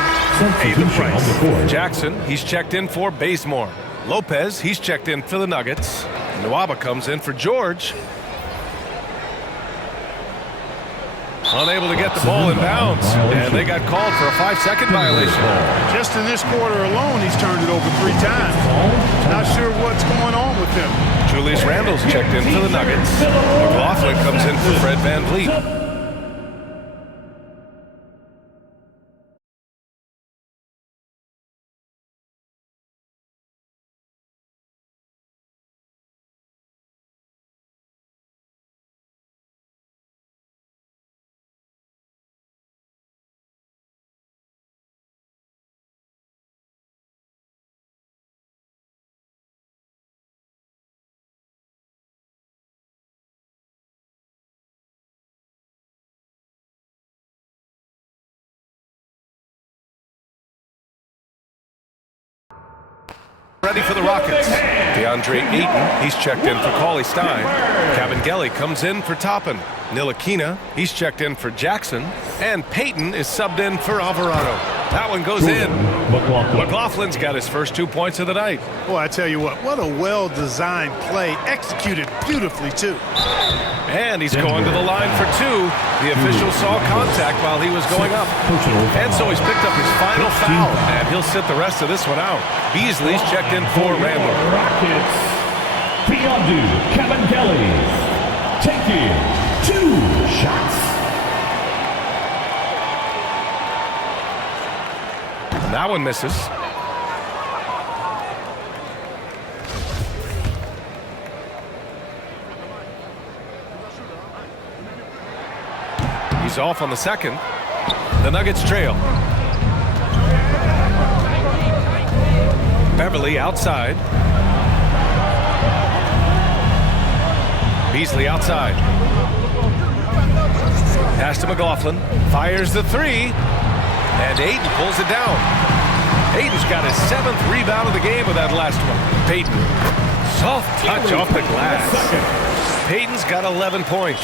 pay the price. Jackson, he's checked in for Bazemore. Lopez, he's checked in for the Nuggets. Nwaba comes in for George. Unable to get the ball in bounds. And they got called for a 5-second violation. Just in this quarter alone, he's turned it over 3 times. Not sure what's going on with him. Julius Randle's checked in for the Nuggets. McLaughlin comes in for Fred Van Vliet. Ready for the Rockets. DeAndre Ayton, he's checked in for Cauley Stein. Kabengele comes in for Toppin. Ntilikina, he's checked in for Jackson. And Payton is subbed in for Alvarado. That one goes in. McLaughlin's got his first 2 points of the night. Boy, I tell you what a well-designed play, executed beautifully, too. And he's going to the line for 2. The official saw contact while he was going up. And so he's picked up his final foul, and he'll sit the rest of this one out. Beasley's checked in for Randle. Rockets, Kabengele taking 2 shots. That one misses. He's off on the second. The Nuggets trail. Beverly outside. Beasley outside. Pass to McLaughlin. Fires the three. And Ayton pulls it down. Ayton's got his 7th rebound of the game with that last one. Payton. Soft touch off the glass. Payton's got 11 points.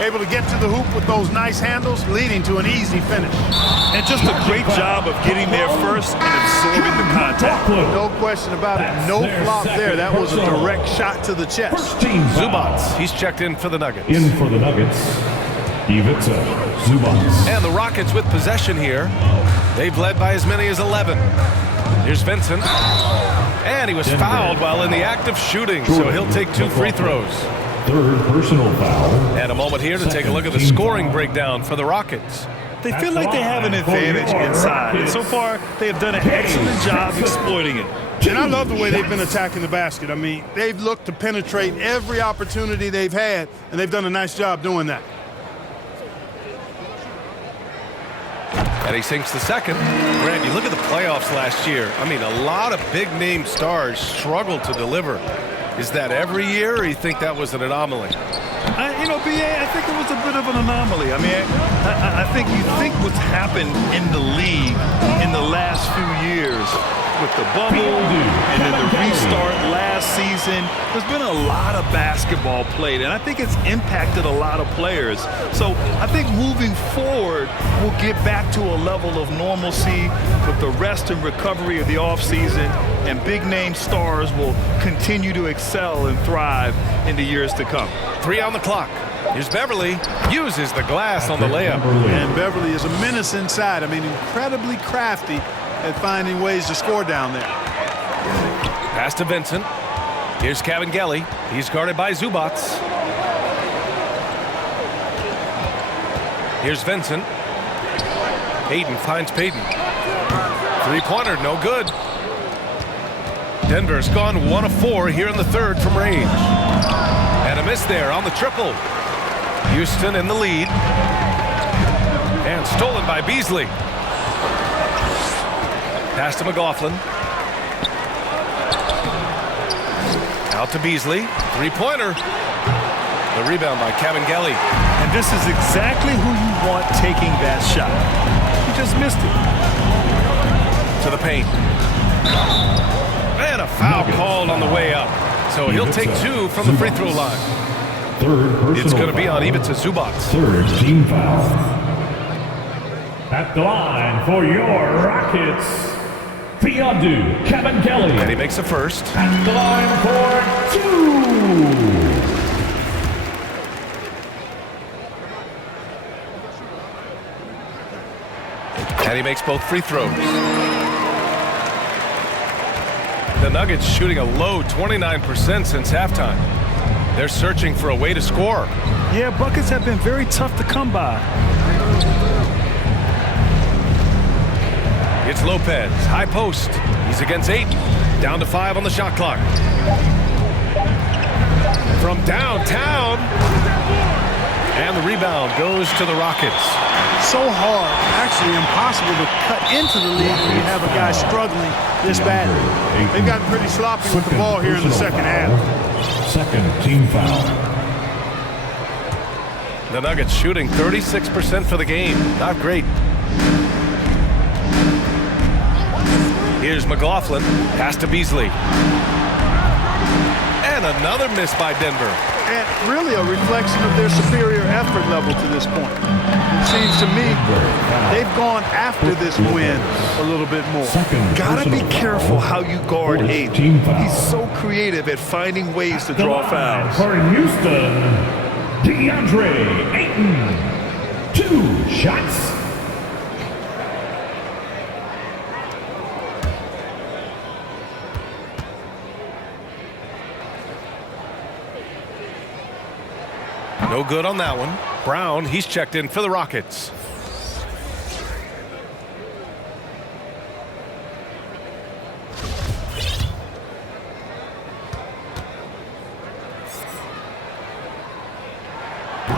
Able to get to the hoop with those nice handles, leading to an easy finish. And just a great job of getting there first and absorbing the contact. No question about it. No flop there. That was a direct shot to the chest. Zubats, he's checked in for the Nuggets. In for the Nuggets, Ivica Zubats. And the Rockets with possession here. They've led by as many as 11. Here's Vincent. And he was fouled while in the act of shooting, so he'll take 2 free throws. 3rd personal foul. And a moment here to take a look at the scoring breakdown for the Rockets. They feel like they have an advantage inside, and so far they have done an excellent job exploiting it. And I love the way they've been attacking the basket. I mean, they've looked to penetrate every opportunity they've had, and they've done a nice job doing that. And he sinks the second. Grant, you look at the playoffs last year. I mean, a lot of big-name stars struggled to deliver. Is that every year, or you think that was an anomaly? B.A., I think it was a bit of an anomaly. I mean, I think you think what's happened in the league in the last few years with the bubble and then the restart last season, there's been a lot of basketball played, and I think it's impacted a lot of players. So I think moving forward, we'll get back to a level of normalcy with the rest and recovery of the offseason, and big-name stars will continue to excel and thrive in the years to come. 3 on the clock. Here's Beverly. Uses the glass on the layup. And Beverly is a menace inside. I mean, incredibly crafty at finding ways to score down there. Pass to Vincent. Here's Kabengele. He's guarded by Zubats. Here's Vincent. Ayton finds Payton. 3-pointer, no good. Denver's gone 1 of 4 here in the 3rd from range. And a miss there on the triple. Houston in the lead. And stolen by Beasley. Pass to McLaughlin. Out to Beasley. 3-pointer. The rebound by Kabengele. And this is exactly who you want taking that shot. He just missed it. To the paint. And a foul called on the way up. So he'll take 2 from the free throw line. 3rd personal It's going to be foul. on Ivica Zubats. 3rd team foul. At the line for your Rockets, Fiadu Kabengele. And he makes the first. At the line for 2. And he makes both free throws. The Nuggets shooting a low 29% since halftime. They're searching for a way to score. Yeah, buckets have been very tough to come by. It's Lopez, high post. He's against 8. Down to 5 on the shot clock. From downtown. And the rebound goes to the Rockets. So hard, actually impossible to cut into the league when you have a guy struggling this badly. They've gotten pretty sloppy with the ball here in the second half. 2nd team foul. The Nuggets shooting 36% for the game. Not great. Here's McLaughlin. Pass to Beasley. And another miss by Denver. And really a reflection of their superior effort level to this point. It seems to me they've gone after this win a little bit more. Gotta be careful how you guard Ayton. He's so creative at finding ways to draw fouls. For Houston, DeAndre Ayton. 2 shots. No good on that one. Brown, he's checked in for the Rockets.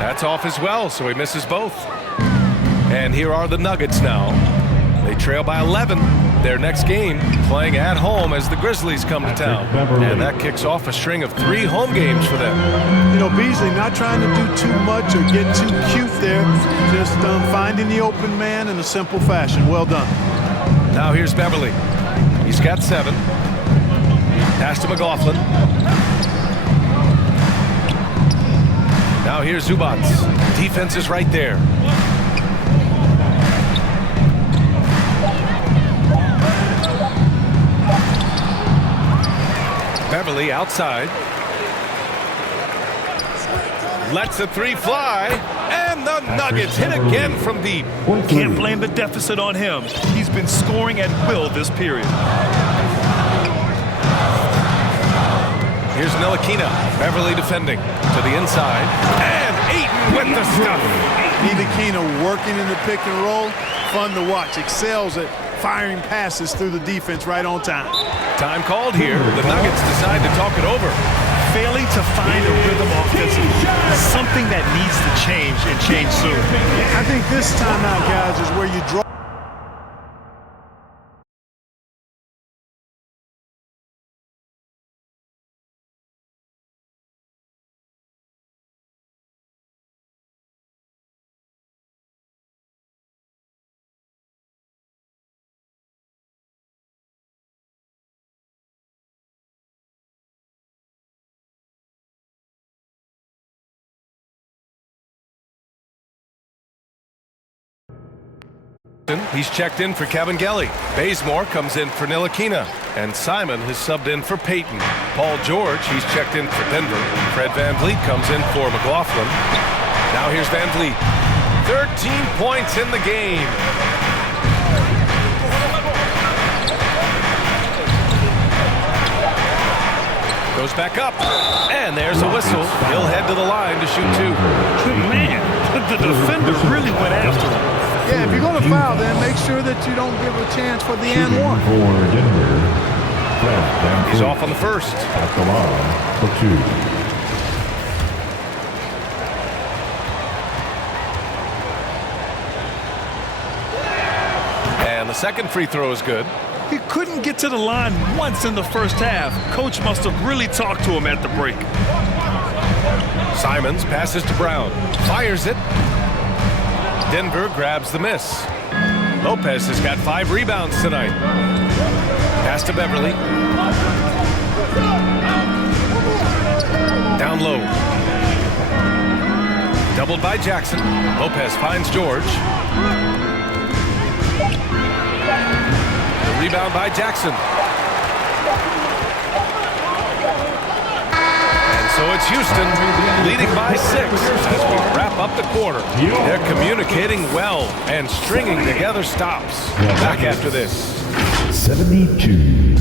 That's off as well, so he misses both. And here are the Nuggets now. They trail by 11. Their next game playing at home as the Grizzlies come to town. And that kicks off a string of 3 home games for them. You know, Beasley not trying to do too much or get too cute there. Just finding the open man in a simple fashion. Well done. Now here's Beverly. He's got 7. Pass to McLaughlin. Now here's Zubats. Defense is right there. Beverly outside. Lets the 3 fly. And the Nuggets hit again from deep. Can't blame the deficit on him. He's been scoring at will this period. Here's Ntilikina. Beverly defending to the inside. And Ayton with the stuff. Ntilikina working in the pick and roll. Fun to watch. Excels at firing passes through the defense right on time. Time called here. The Nuggets decide to talk it over. Failing to find a rhythm offensively. Something that needs to change and change soon. I think this timeout, guys, is where you draw. He's checked in for Kevin Gelly. Bazemore comes in for Ntilikina. And Simon has subbed in for Payton. Paul George, he's checked in for Denver. Fred VanVleet comes in for McLaughlin. Now here's VanVleet. 13 points in the game. Goes back up. And there's a whistle. He'll head to the line to shoot 2. Good man. The defender really went after him. Yeah, if you're going to foul, then make sure that you don't give a chance for the and one. For Denver, Fred VanVleet He's off on the first. at the line for 2. And the second free throw is good. He couldn't get to the line once in the first half. Coach must have really talked to him at the break. Simons passes to Brown. Fires it. Denver grabs the miss. Lopez has got 5 rebounds tonight. Pass to Beverly. Down low. Doubled by Jackson. Lopez finds George. The rebound by Jackson. So it's Houston leading by 6 as we wrap up the quarter. They're communicating well and stringing together stops. Back after this. 72.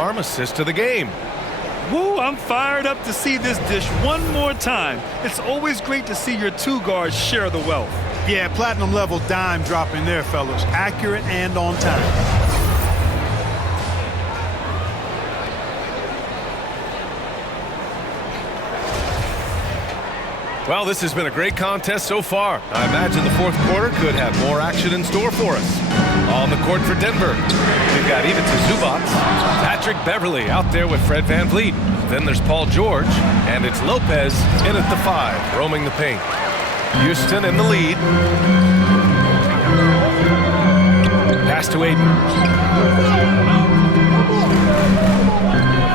arm assist to the game. Woo, I'm fired up to see this dish one more time. It's always great to see your two guards share the wealth. Yeah, platinum level dime dropping there, fellas. Accurate and on time. Well, this has been a great contest so far. I imagine the fourth quarter could have more action in store for us. On the court for Denver, we've got Ivica Zubac, Patrick Beverley out there with Fred VanVleet. Then there's Paul George, and it's Lopez in at the 5, roaming the paint. Houston in the lead. Pass to Ayton.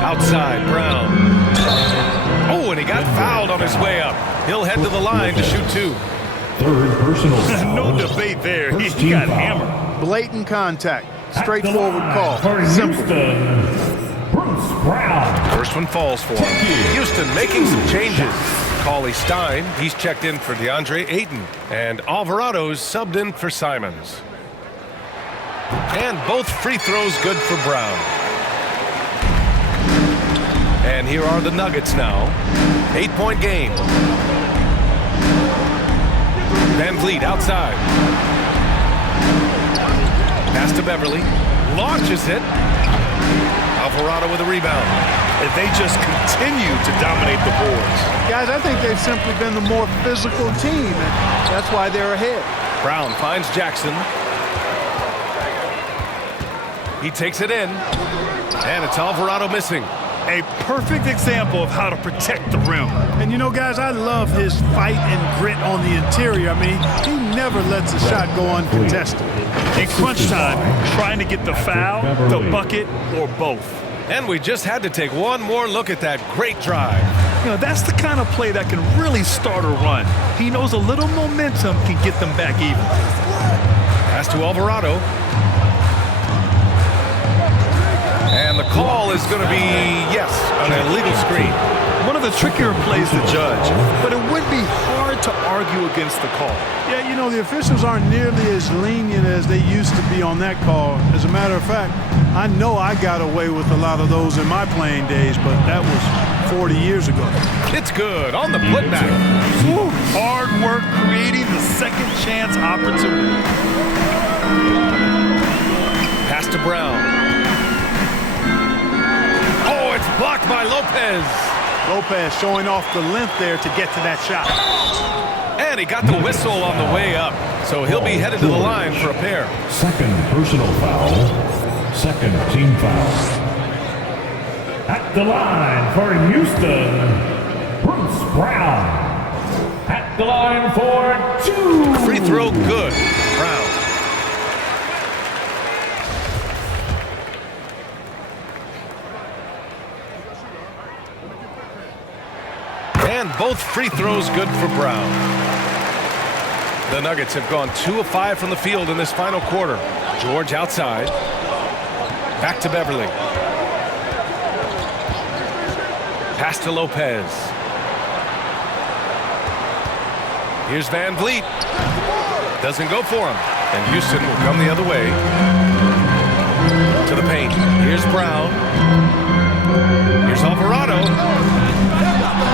Outside, Brown. Oh, and he got fouled on his way up. He'll head to the line to shoot 2. Third personal foul. No debate there. He First team got foul. hammered. Blatant contact. At Straightforward the line call. For Simple. Houston, Bruce Brown. First one falls for him. Houston making some changes. Cauley Stein, he's checked in for DeAndre Ayton. And Alvarado's subbed in for Simons. And both free throws good for Brown. And here are the Nuggets now. 8-point game. VanVleet outside. Pass to Beverley. Launches it. Alvarado with a rebound. And they just continue to dominate the boards. Guys, I think they've simply been the more physical team, and that's why they're ahead. Brown finds Jackson. He takes it in. And it's Alvarado missing. A perfect example of how to protect the rim. And you know, guys, I love his fight and grit on the interior. I mean, he never lets a shot go uncontested. In crunch time, trying to get the foul, the bucket, or both. And we just had to take one more look at that great drive. You know, that's the kind of play that can really start a run. He knows a little momentum can get them back even. Pass to Alvarado. And the call is going to be, yes, an illegal screen. One of the trickier plays to judge, but it would be hard to argue against the call. Yeah, you know, the officials aren't nearly as lenient as they used to be on that call. As a matter of fact, I know I got away with a lot of those in my playing days, but that was 40 years ago. It's good on the putback. Woo, hard work creating the second chance opportunity. Pass to Brown. It's blocked by Lopez. Lopez showing off the length there to get to that shot. And he got the whistle on the way up. So he'll be headed to the line for a pair. Second personal foul. Second team foul. At the line for Houston, Bruce Brown. At the line for 2. Free throw good. Brown. And both free throws good for Brown. The Nuggets have gone 2 of 5 from the field in this final quarter. George outside. Back to Beverley. Pass to Lopez. Here's VanVleet. Doesn't go for him. And Houston will come the other way. To the paint. Here's Brown. Here's Alvarado.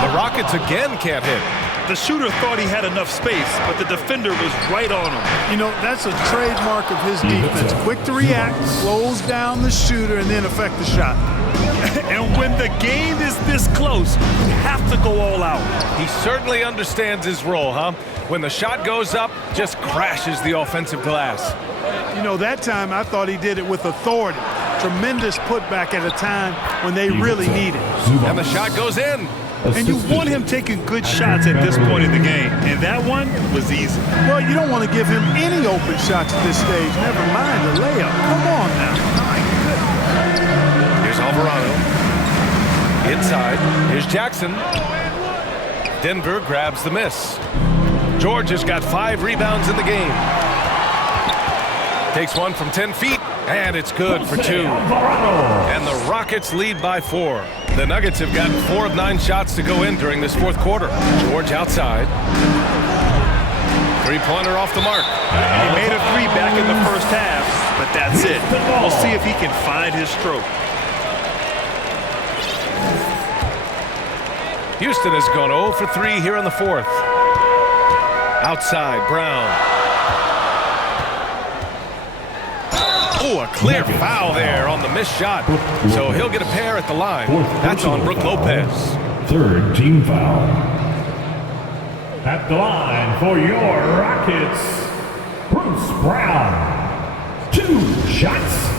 The Rockets again can't hit. The shooter thought he had enough space, but the defender was right on him. You know, that's a trademark of his defense. Quick to react, slows down the shooter, and then affect the shot. And when the game is this close, you have to go all out. He certainly understands his role, huh? When the shot goes up, just crashes the offensive glass. You know, that time I thought he did it with authority. Tremendous putback at a time when they really need it. And the shot goes in. And you want him taking good shots at this point in the game. And that one was easy. Well, you don't want to give him any open shots at this stage. Never mind the layup. Come on now. Here's Alvarado. Inside. Here's Jackson. Denver grabs the miss. George has got 5 rebounds in the game. Takes one from 10 feet. And it's good for 2. And the Rockets lead by 4. The Nuggets have gotten 4 of 9 shots to go in during this fourth quarter. George outside. Three-pointer off the mark. He made a 3 back in the first half, but that's it. We'll see if he can find his stroke. Houston has gone 0 for 3 here in the fourth. Outside, Brown. Oh, a clear foul there on the missed shot. So he'll get a pair at the line. That's on Brook Lopez. Third team foul. At the line for your Rockets, Bruce Brown. 2 shots.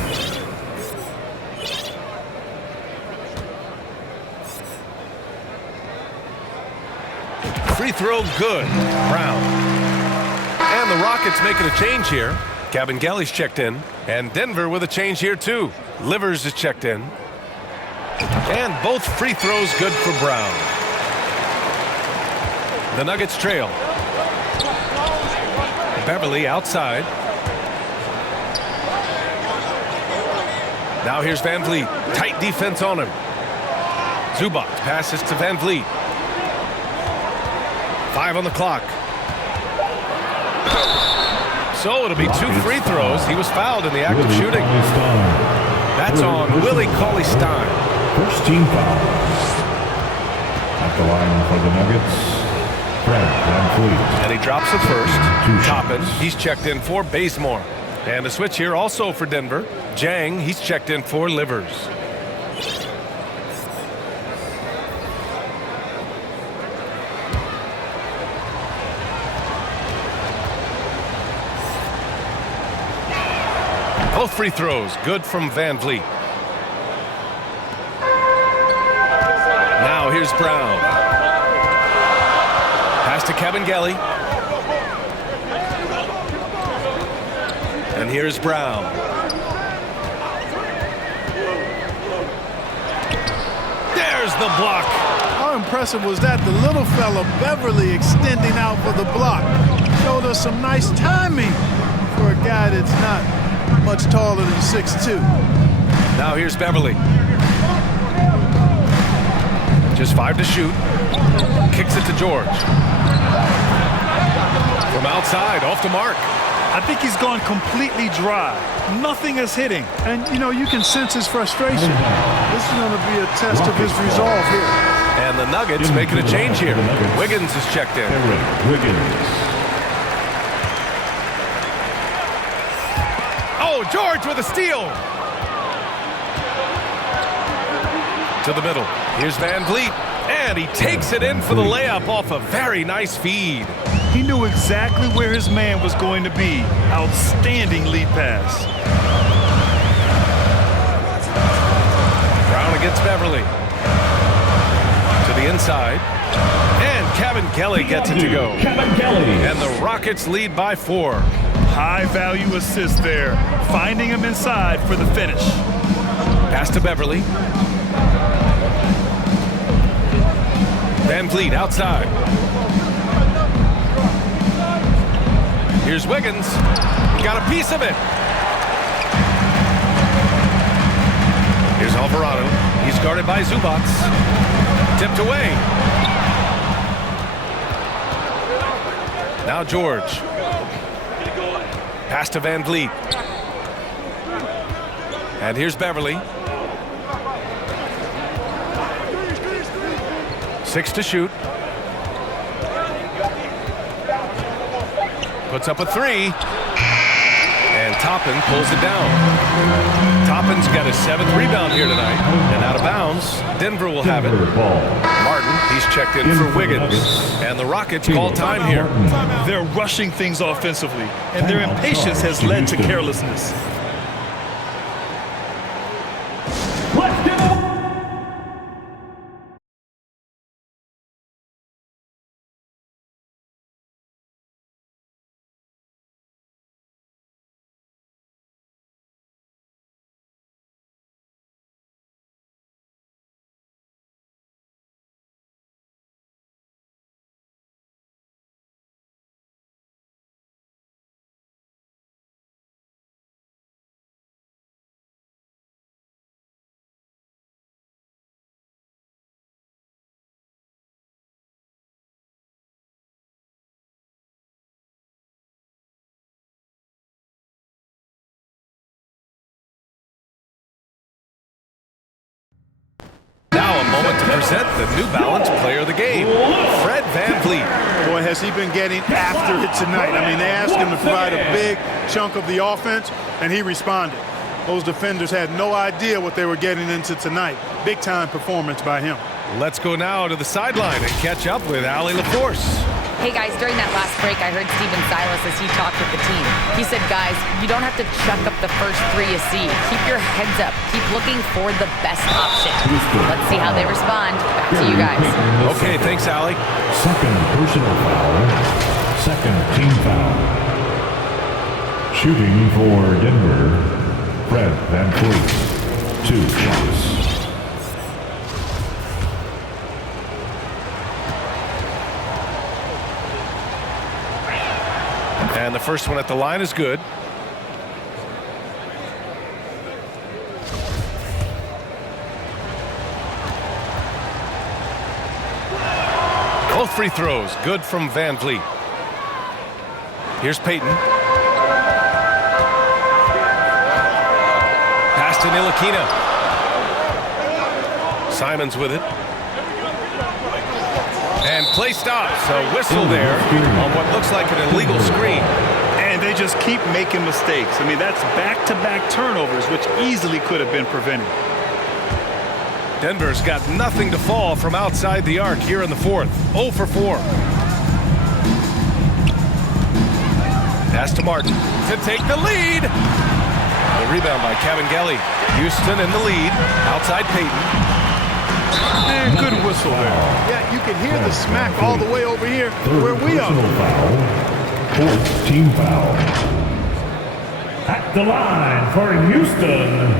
Free throw good. Brown. And the Rockets making a change here. Kabengele's checked in. And Denver with a change here too. Livers is checked in. And both free throws good for Brown. The Nuggets trail. Beverly outside. Now here's Van Vliet. Tight defense on him. Zubac passes to Van Vliet. 5 on the clock. So it'll be 2 free throws. He was fouled in the act of shooting. That's on Willie Cauley-Stein. First team foul. At the line for the Nuggets, Fred VanVleet. And he drops it first. 2 Toppin, shots. he's checked in for Bazemore. And a switch here also for Denver. Jang, he's checked in for Livers. Both free throws good from Van Vliet. Now here's Brown. Pass to Kabengele. And here's Brown. There's the block. How impressive was that? The little fella, Beverly, extending out for the block. Showed us some nice timing for a guy that's not much taller than 6'2". Now here's Beverly. Just 5 to shoot. Kicks it to George. From outside, off to Mark. I think he's gone completely dry. Nothing is hitting. And, you know, you can sense his frustration. This is going to be a test of his resolve here. And the Nuggets making a change here. Wiggins is checked in. Eric Wiggins. Oh, George with a steal. To the middle. Here's Van Vliet. And he takes it in for the layup off a very nice feed. He knew exactly where his man was going to be. Outstanding lead pass. Brown against Beverly. To the inside. And Kabengele gets it to go. Kabengele. And the Rockets lead by 4. High value assist there. Finding him inside for the finish. Pass to Beverly. Van Vliet outside. Here's Wiggins. Got a piece of it. Here's Alvarado. He's guarded by Zubac. Tipped away. Now George. Pass to Van Vliet. And here's Beverly. 6 to shoot. Puts up a 3. And Toppin pulls it down. Toppin's got his 7th rebound here tonight. And out of bounds, Denver will have it. Martin, he's checked in for Wiggins. And the Rockets call time here. They're rushing things offensively, and their impatience has led to carelessness. present the New Balance Player of the Game, Fred VanVleet. Boy, has he been getting after it tonight. I mean, they asked him to provide a big chunk of the offense, and he responded. Those defenders had no idea what they were getting into tonight. Big-time performance by him. Let's go now to the sideline and catch up with Allie LaForce. Hey guys, during that last break, I heard Steven Silas as he talked with the team. He said, guys, you don't have to chuck up the first three you see. Keep your heads up. Keep looking for the best option. Let's see how they respond. Back to you guys. Okay, thanks, Allie. Second personal foul. Second team foul. Shooting for Denver, Fred VanVleet. 2 shots. And the first one at the line is good. Both free throws, good from VanVleet. Here's Payton. Pass to Ntilikina. Simons with it. And play stops. A whistle there on what looks like an illegal screen. And they just keep making mistakes. I mean, that's back-to-back turnovers, which easily could have been prevented. Denver's got nothing to fall from outside the arc here in the fourth. 0 for 4. Pass to Martin to take the lead. The rebound by Kabengele. Houston in the lead. Outside Payton. And good whistle there. Yeah, you can hear the smack all the way over here where we are. Foul. Fourth team foul. At the line for Houston,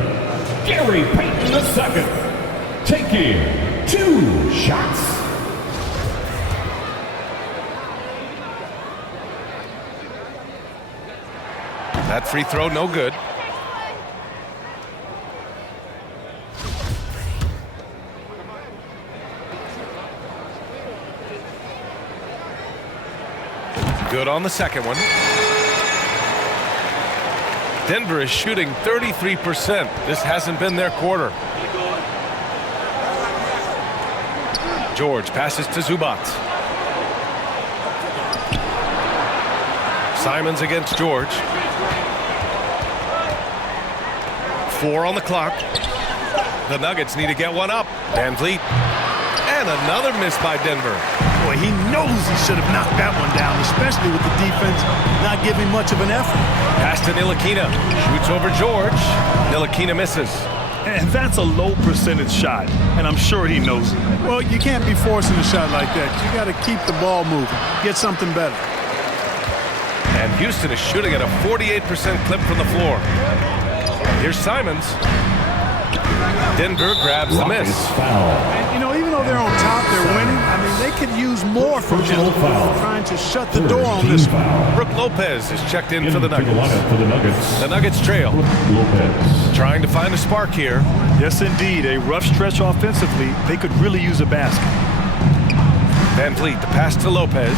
Gary Payton II. Taking 2 shots. That free throw, no good. Good on the second one. Denver is shooting 33%. This hasn't been their quarter. George passes to Zubac. Simons against George. 4 on the clock. The Nuggets need to get one up. VanVleet. And another miss by Denver. Boy, he knows he should have knocked that one down, especially with the defense not giving much of an effort. Pass to Ntilikina. Shoots over George. Ntilikina misses. And that's a low percentage shot, and I'm sure he knows it. Well, you can't be forcing a shot like that. You got to keep the ball moving. Get something better. And Houston is shooting at a 48% clip from the floor. Here's Simons. Denver grabs the miss. And, you know, even though they're on top, they're winning. I mean, they could use more from him trying to shut the door on this one. Brooke Lopez is checked in for the Nuggets. The Nuggets trail. Trying to find a spark here. Yes, indeed. A rough stretch offensively. They could really use a basket. VanVleet, the pass to Lopez.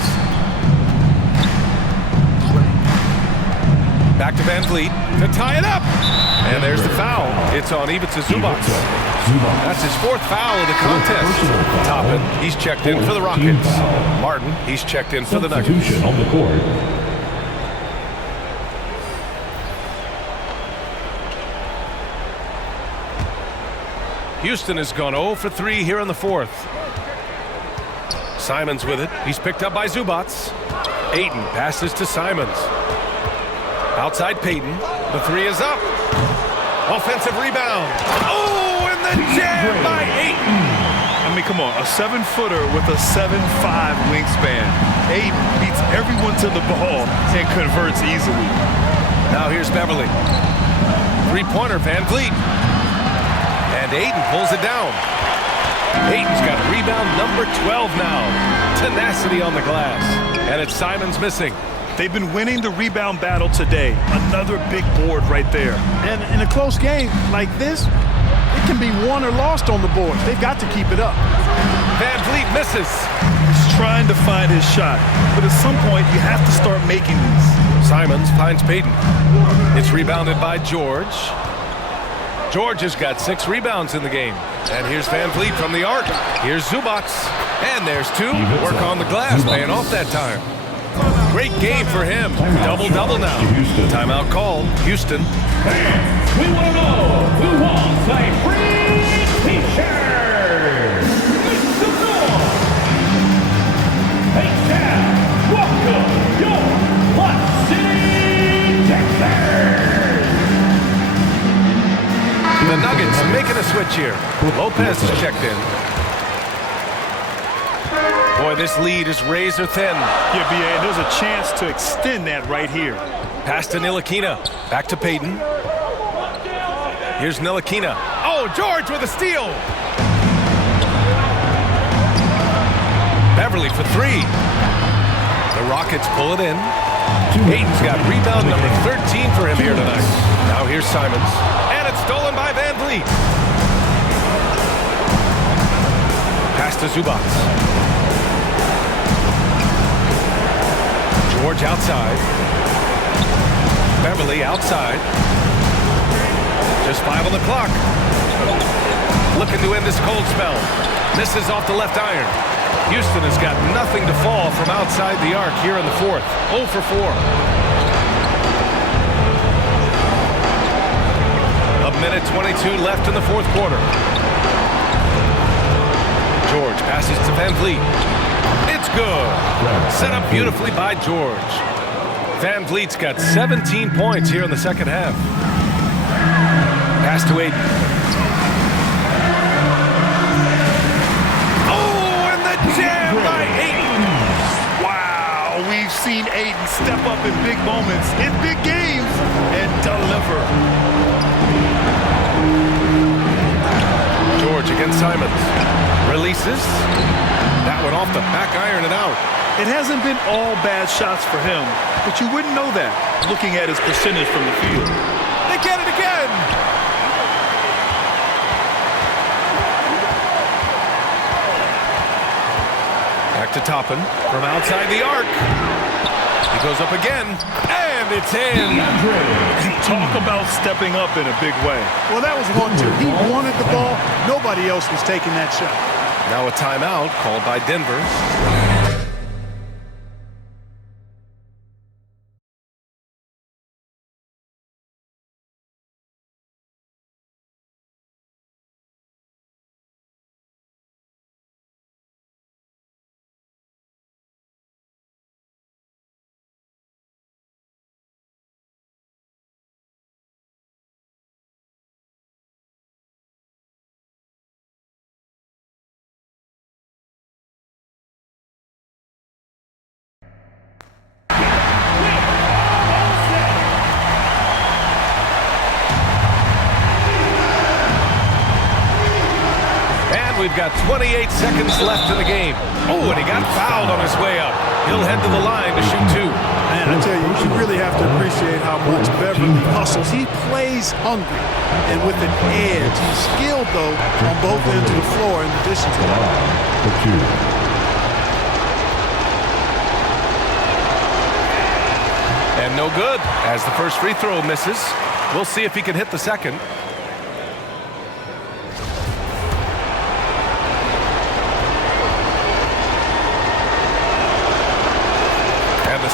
Back to VanVleet to tie it up. And there's the foul. It's on Ivica Zubac. That's his 4th foul of the contest. Toppin, he's checked in for the Rockets. Martin, he's checked in for the Nuggets. On the court. Houston has gone 0 for 3 here in the fourth. Simons with it. He's picked up by Zubac. Ayton passes to Simons. Outside Payton. The 3 is up. Offensive rebound. Oh, and the jam by Ayton. I mean, come on. A 7-footer with a 7'5" wingspan. Ayton beats everyone to the ball and converts easily. Now here's Beverly. 3-pointer, VanVleet. And Ayton pulls it down. Ayton's got rebound number 12 now. Tenacity on the glass. And it's Simons missing. They've been winning the rebound battle today. Another big board right there. And in a close game like this, it can be won or lost on the board. They've got to keep it up. VanVleet misses. He's trying to find his shot. But at some point, you have to start making these. Simons finds Payton. It's rebounded by George. George has got 6 rebounds in the game. And here's Van Vliet from the arc. Here's Zubats. And there's 2. Work on the glass, paying off that time. Great game for him. Double-double now. Timeout called. Houston. Fans, we want to know who wants a free t-shirt. Make some noise. H-Town, welcome your Clutch City Texans. The Nuggets making a switch here. Lopez is checked in. Boy, this lead is razor thin. Yeah, B.A., there's a chance to extend that right here. Pass to Ntilikina. Back to Payton. Here's Ntilikina. Oh, George with a steal. Beverly for 3. The Rockets pull it in. Payton's got rebound number 13 for him here tonight. Now here's Simons. And it's stolen by Van Vliet. Pass to Zubats. George outside. Beverly outside. Just 5 on the clock. Looking to end this cold spell. Misses off the left iron. Houston has got nothing to fall from outside the arc here in the 4th. 0 for 4. A minute 22 left in the 4th quarter. George passes to Van Vliet. It's good. Set up beautifully by George. Van Vliet's got 17 points here in the second half. Pass to Ayton. Oh, and the jam by Ayton. Wow, we've seen Ayton step up in big moments, in big games, and deliver. George against Simons. Releases. That one off the back iron and out. It hasn't been all bad shots for him, but you wouldn't know that looking at his percentage from the field. They get it again. Back to Toppin from outside the arc. He goes up again, and it's in. Talk about stepping up in a big way. Well, that was 1-2. He wanted the ball. Nobody else was taking that shot. Now a timeout called by Denver. We've got 28 seconds left in the game. Oh, and he got fouled on his way up. He'll head to the line to shoot 2. Man, I tell you, you really have to appreciate how much Beverly hustles. He plays hungry and with an edge. He's skilled, though, on both ends of the floor in addition to that. And no good, as the first free throw misses. We'll see if he can hit the second.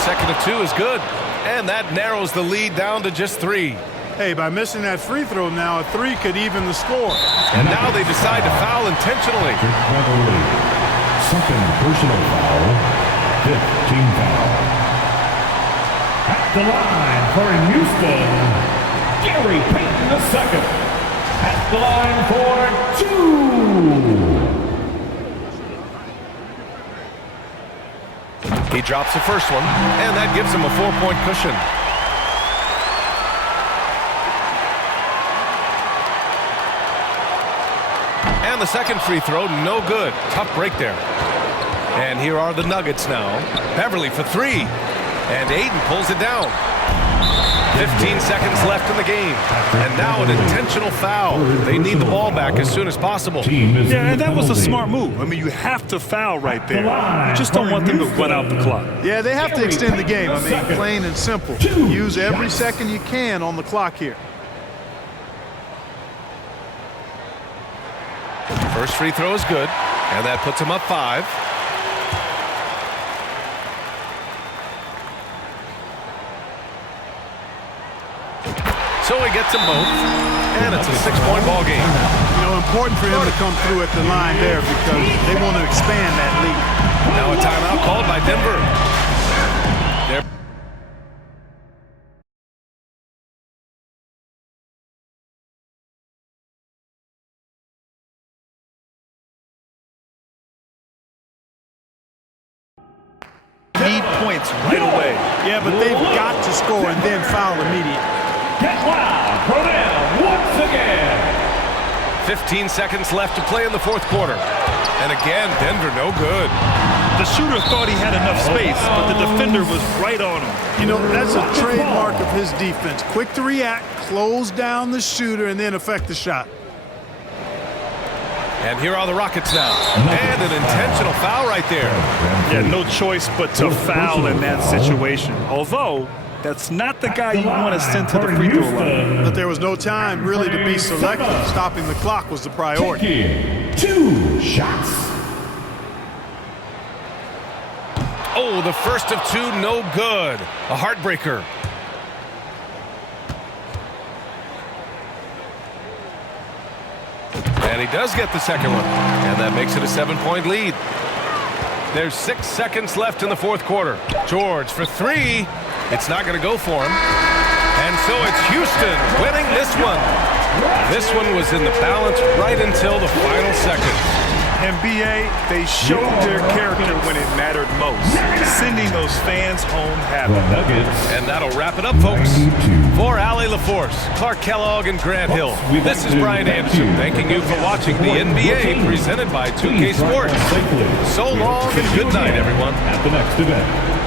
Second of 2 is good, and that narrows the lead down to just 3. Hey, by missing that free throw now, a 3 could even the score. And now they decide to foul intentionally. Second personal foul, 5th team foul. At the line for Houston, Gary Payton II. At the line for 2. He drops the first one, and that gives him a 4-point cushion. And the second free throw, no good. Tough break there. And here are the Nuggets now. Beverly for 3, and Ayton pulls it down. 15 seconds left in the game. And now an intentional foul. They need the ball back as soon as possible. Yeah, and that was a smart move. I mean, you have to foul right there. You just don't want them to run out the clock. Yeah, they have to extend the game. I mean, plain and simple. Use every second you can on the clock here. First free throw is good, and that puts him up 5. So he gets them both, and it's a 6-point ball game. You know, important for him to come through at the line there because they want to expand that lead. Now a timeout called by Denver. They're Need points right away. Yeah, but they've got to score and then foul immediately. Get wild for them once again. 15 seconds left to play in the fourth quarter. And again, Denver no good. The shooter thought he had enough space, but the defender was right on him. You know, that's a trademark of his defense. Quick to react, close down the shooter, and then affect the shot. And here are the Rockets now. And an intentional foul right there. Yeah, no choice but to foul in that situation. Although, that's not the guy you want to send to the free throw line. But there was no time really to be selective. Stopping the clock was the priority. 2 shots. Oh, the first of 2, no good. A heartbreaker. And he does get the second one. And that makes it a 7-point lead. There's 6 seconds left in the fourth quarter. George for 3. It's not going to go for him. And so it's Houston winning this one. This one was in the balance right until the final seconds. NBA, they showed their character when it mattered most, sending those fans home happy. And that'll wrap it up, folks. For Allie LaForce, Clark Kellogg, and Grant Hill, this is Brian Anderson thanking you for watching the NBA presented by 2K Sports. So long and good night, everyone. At the next event.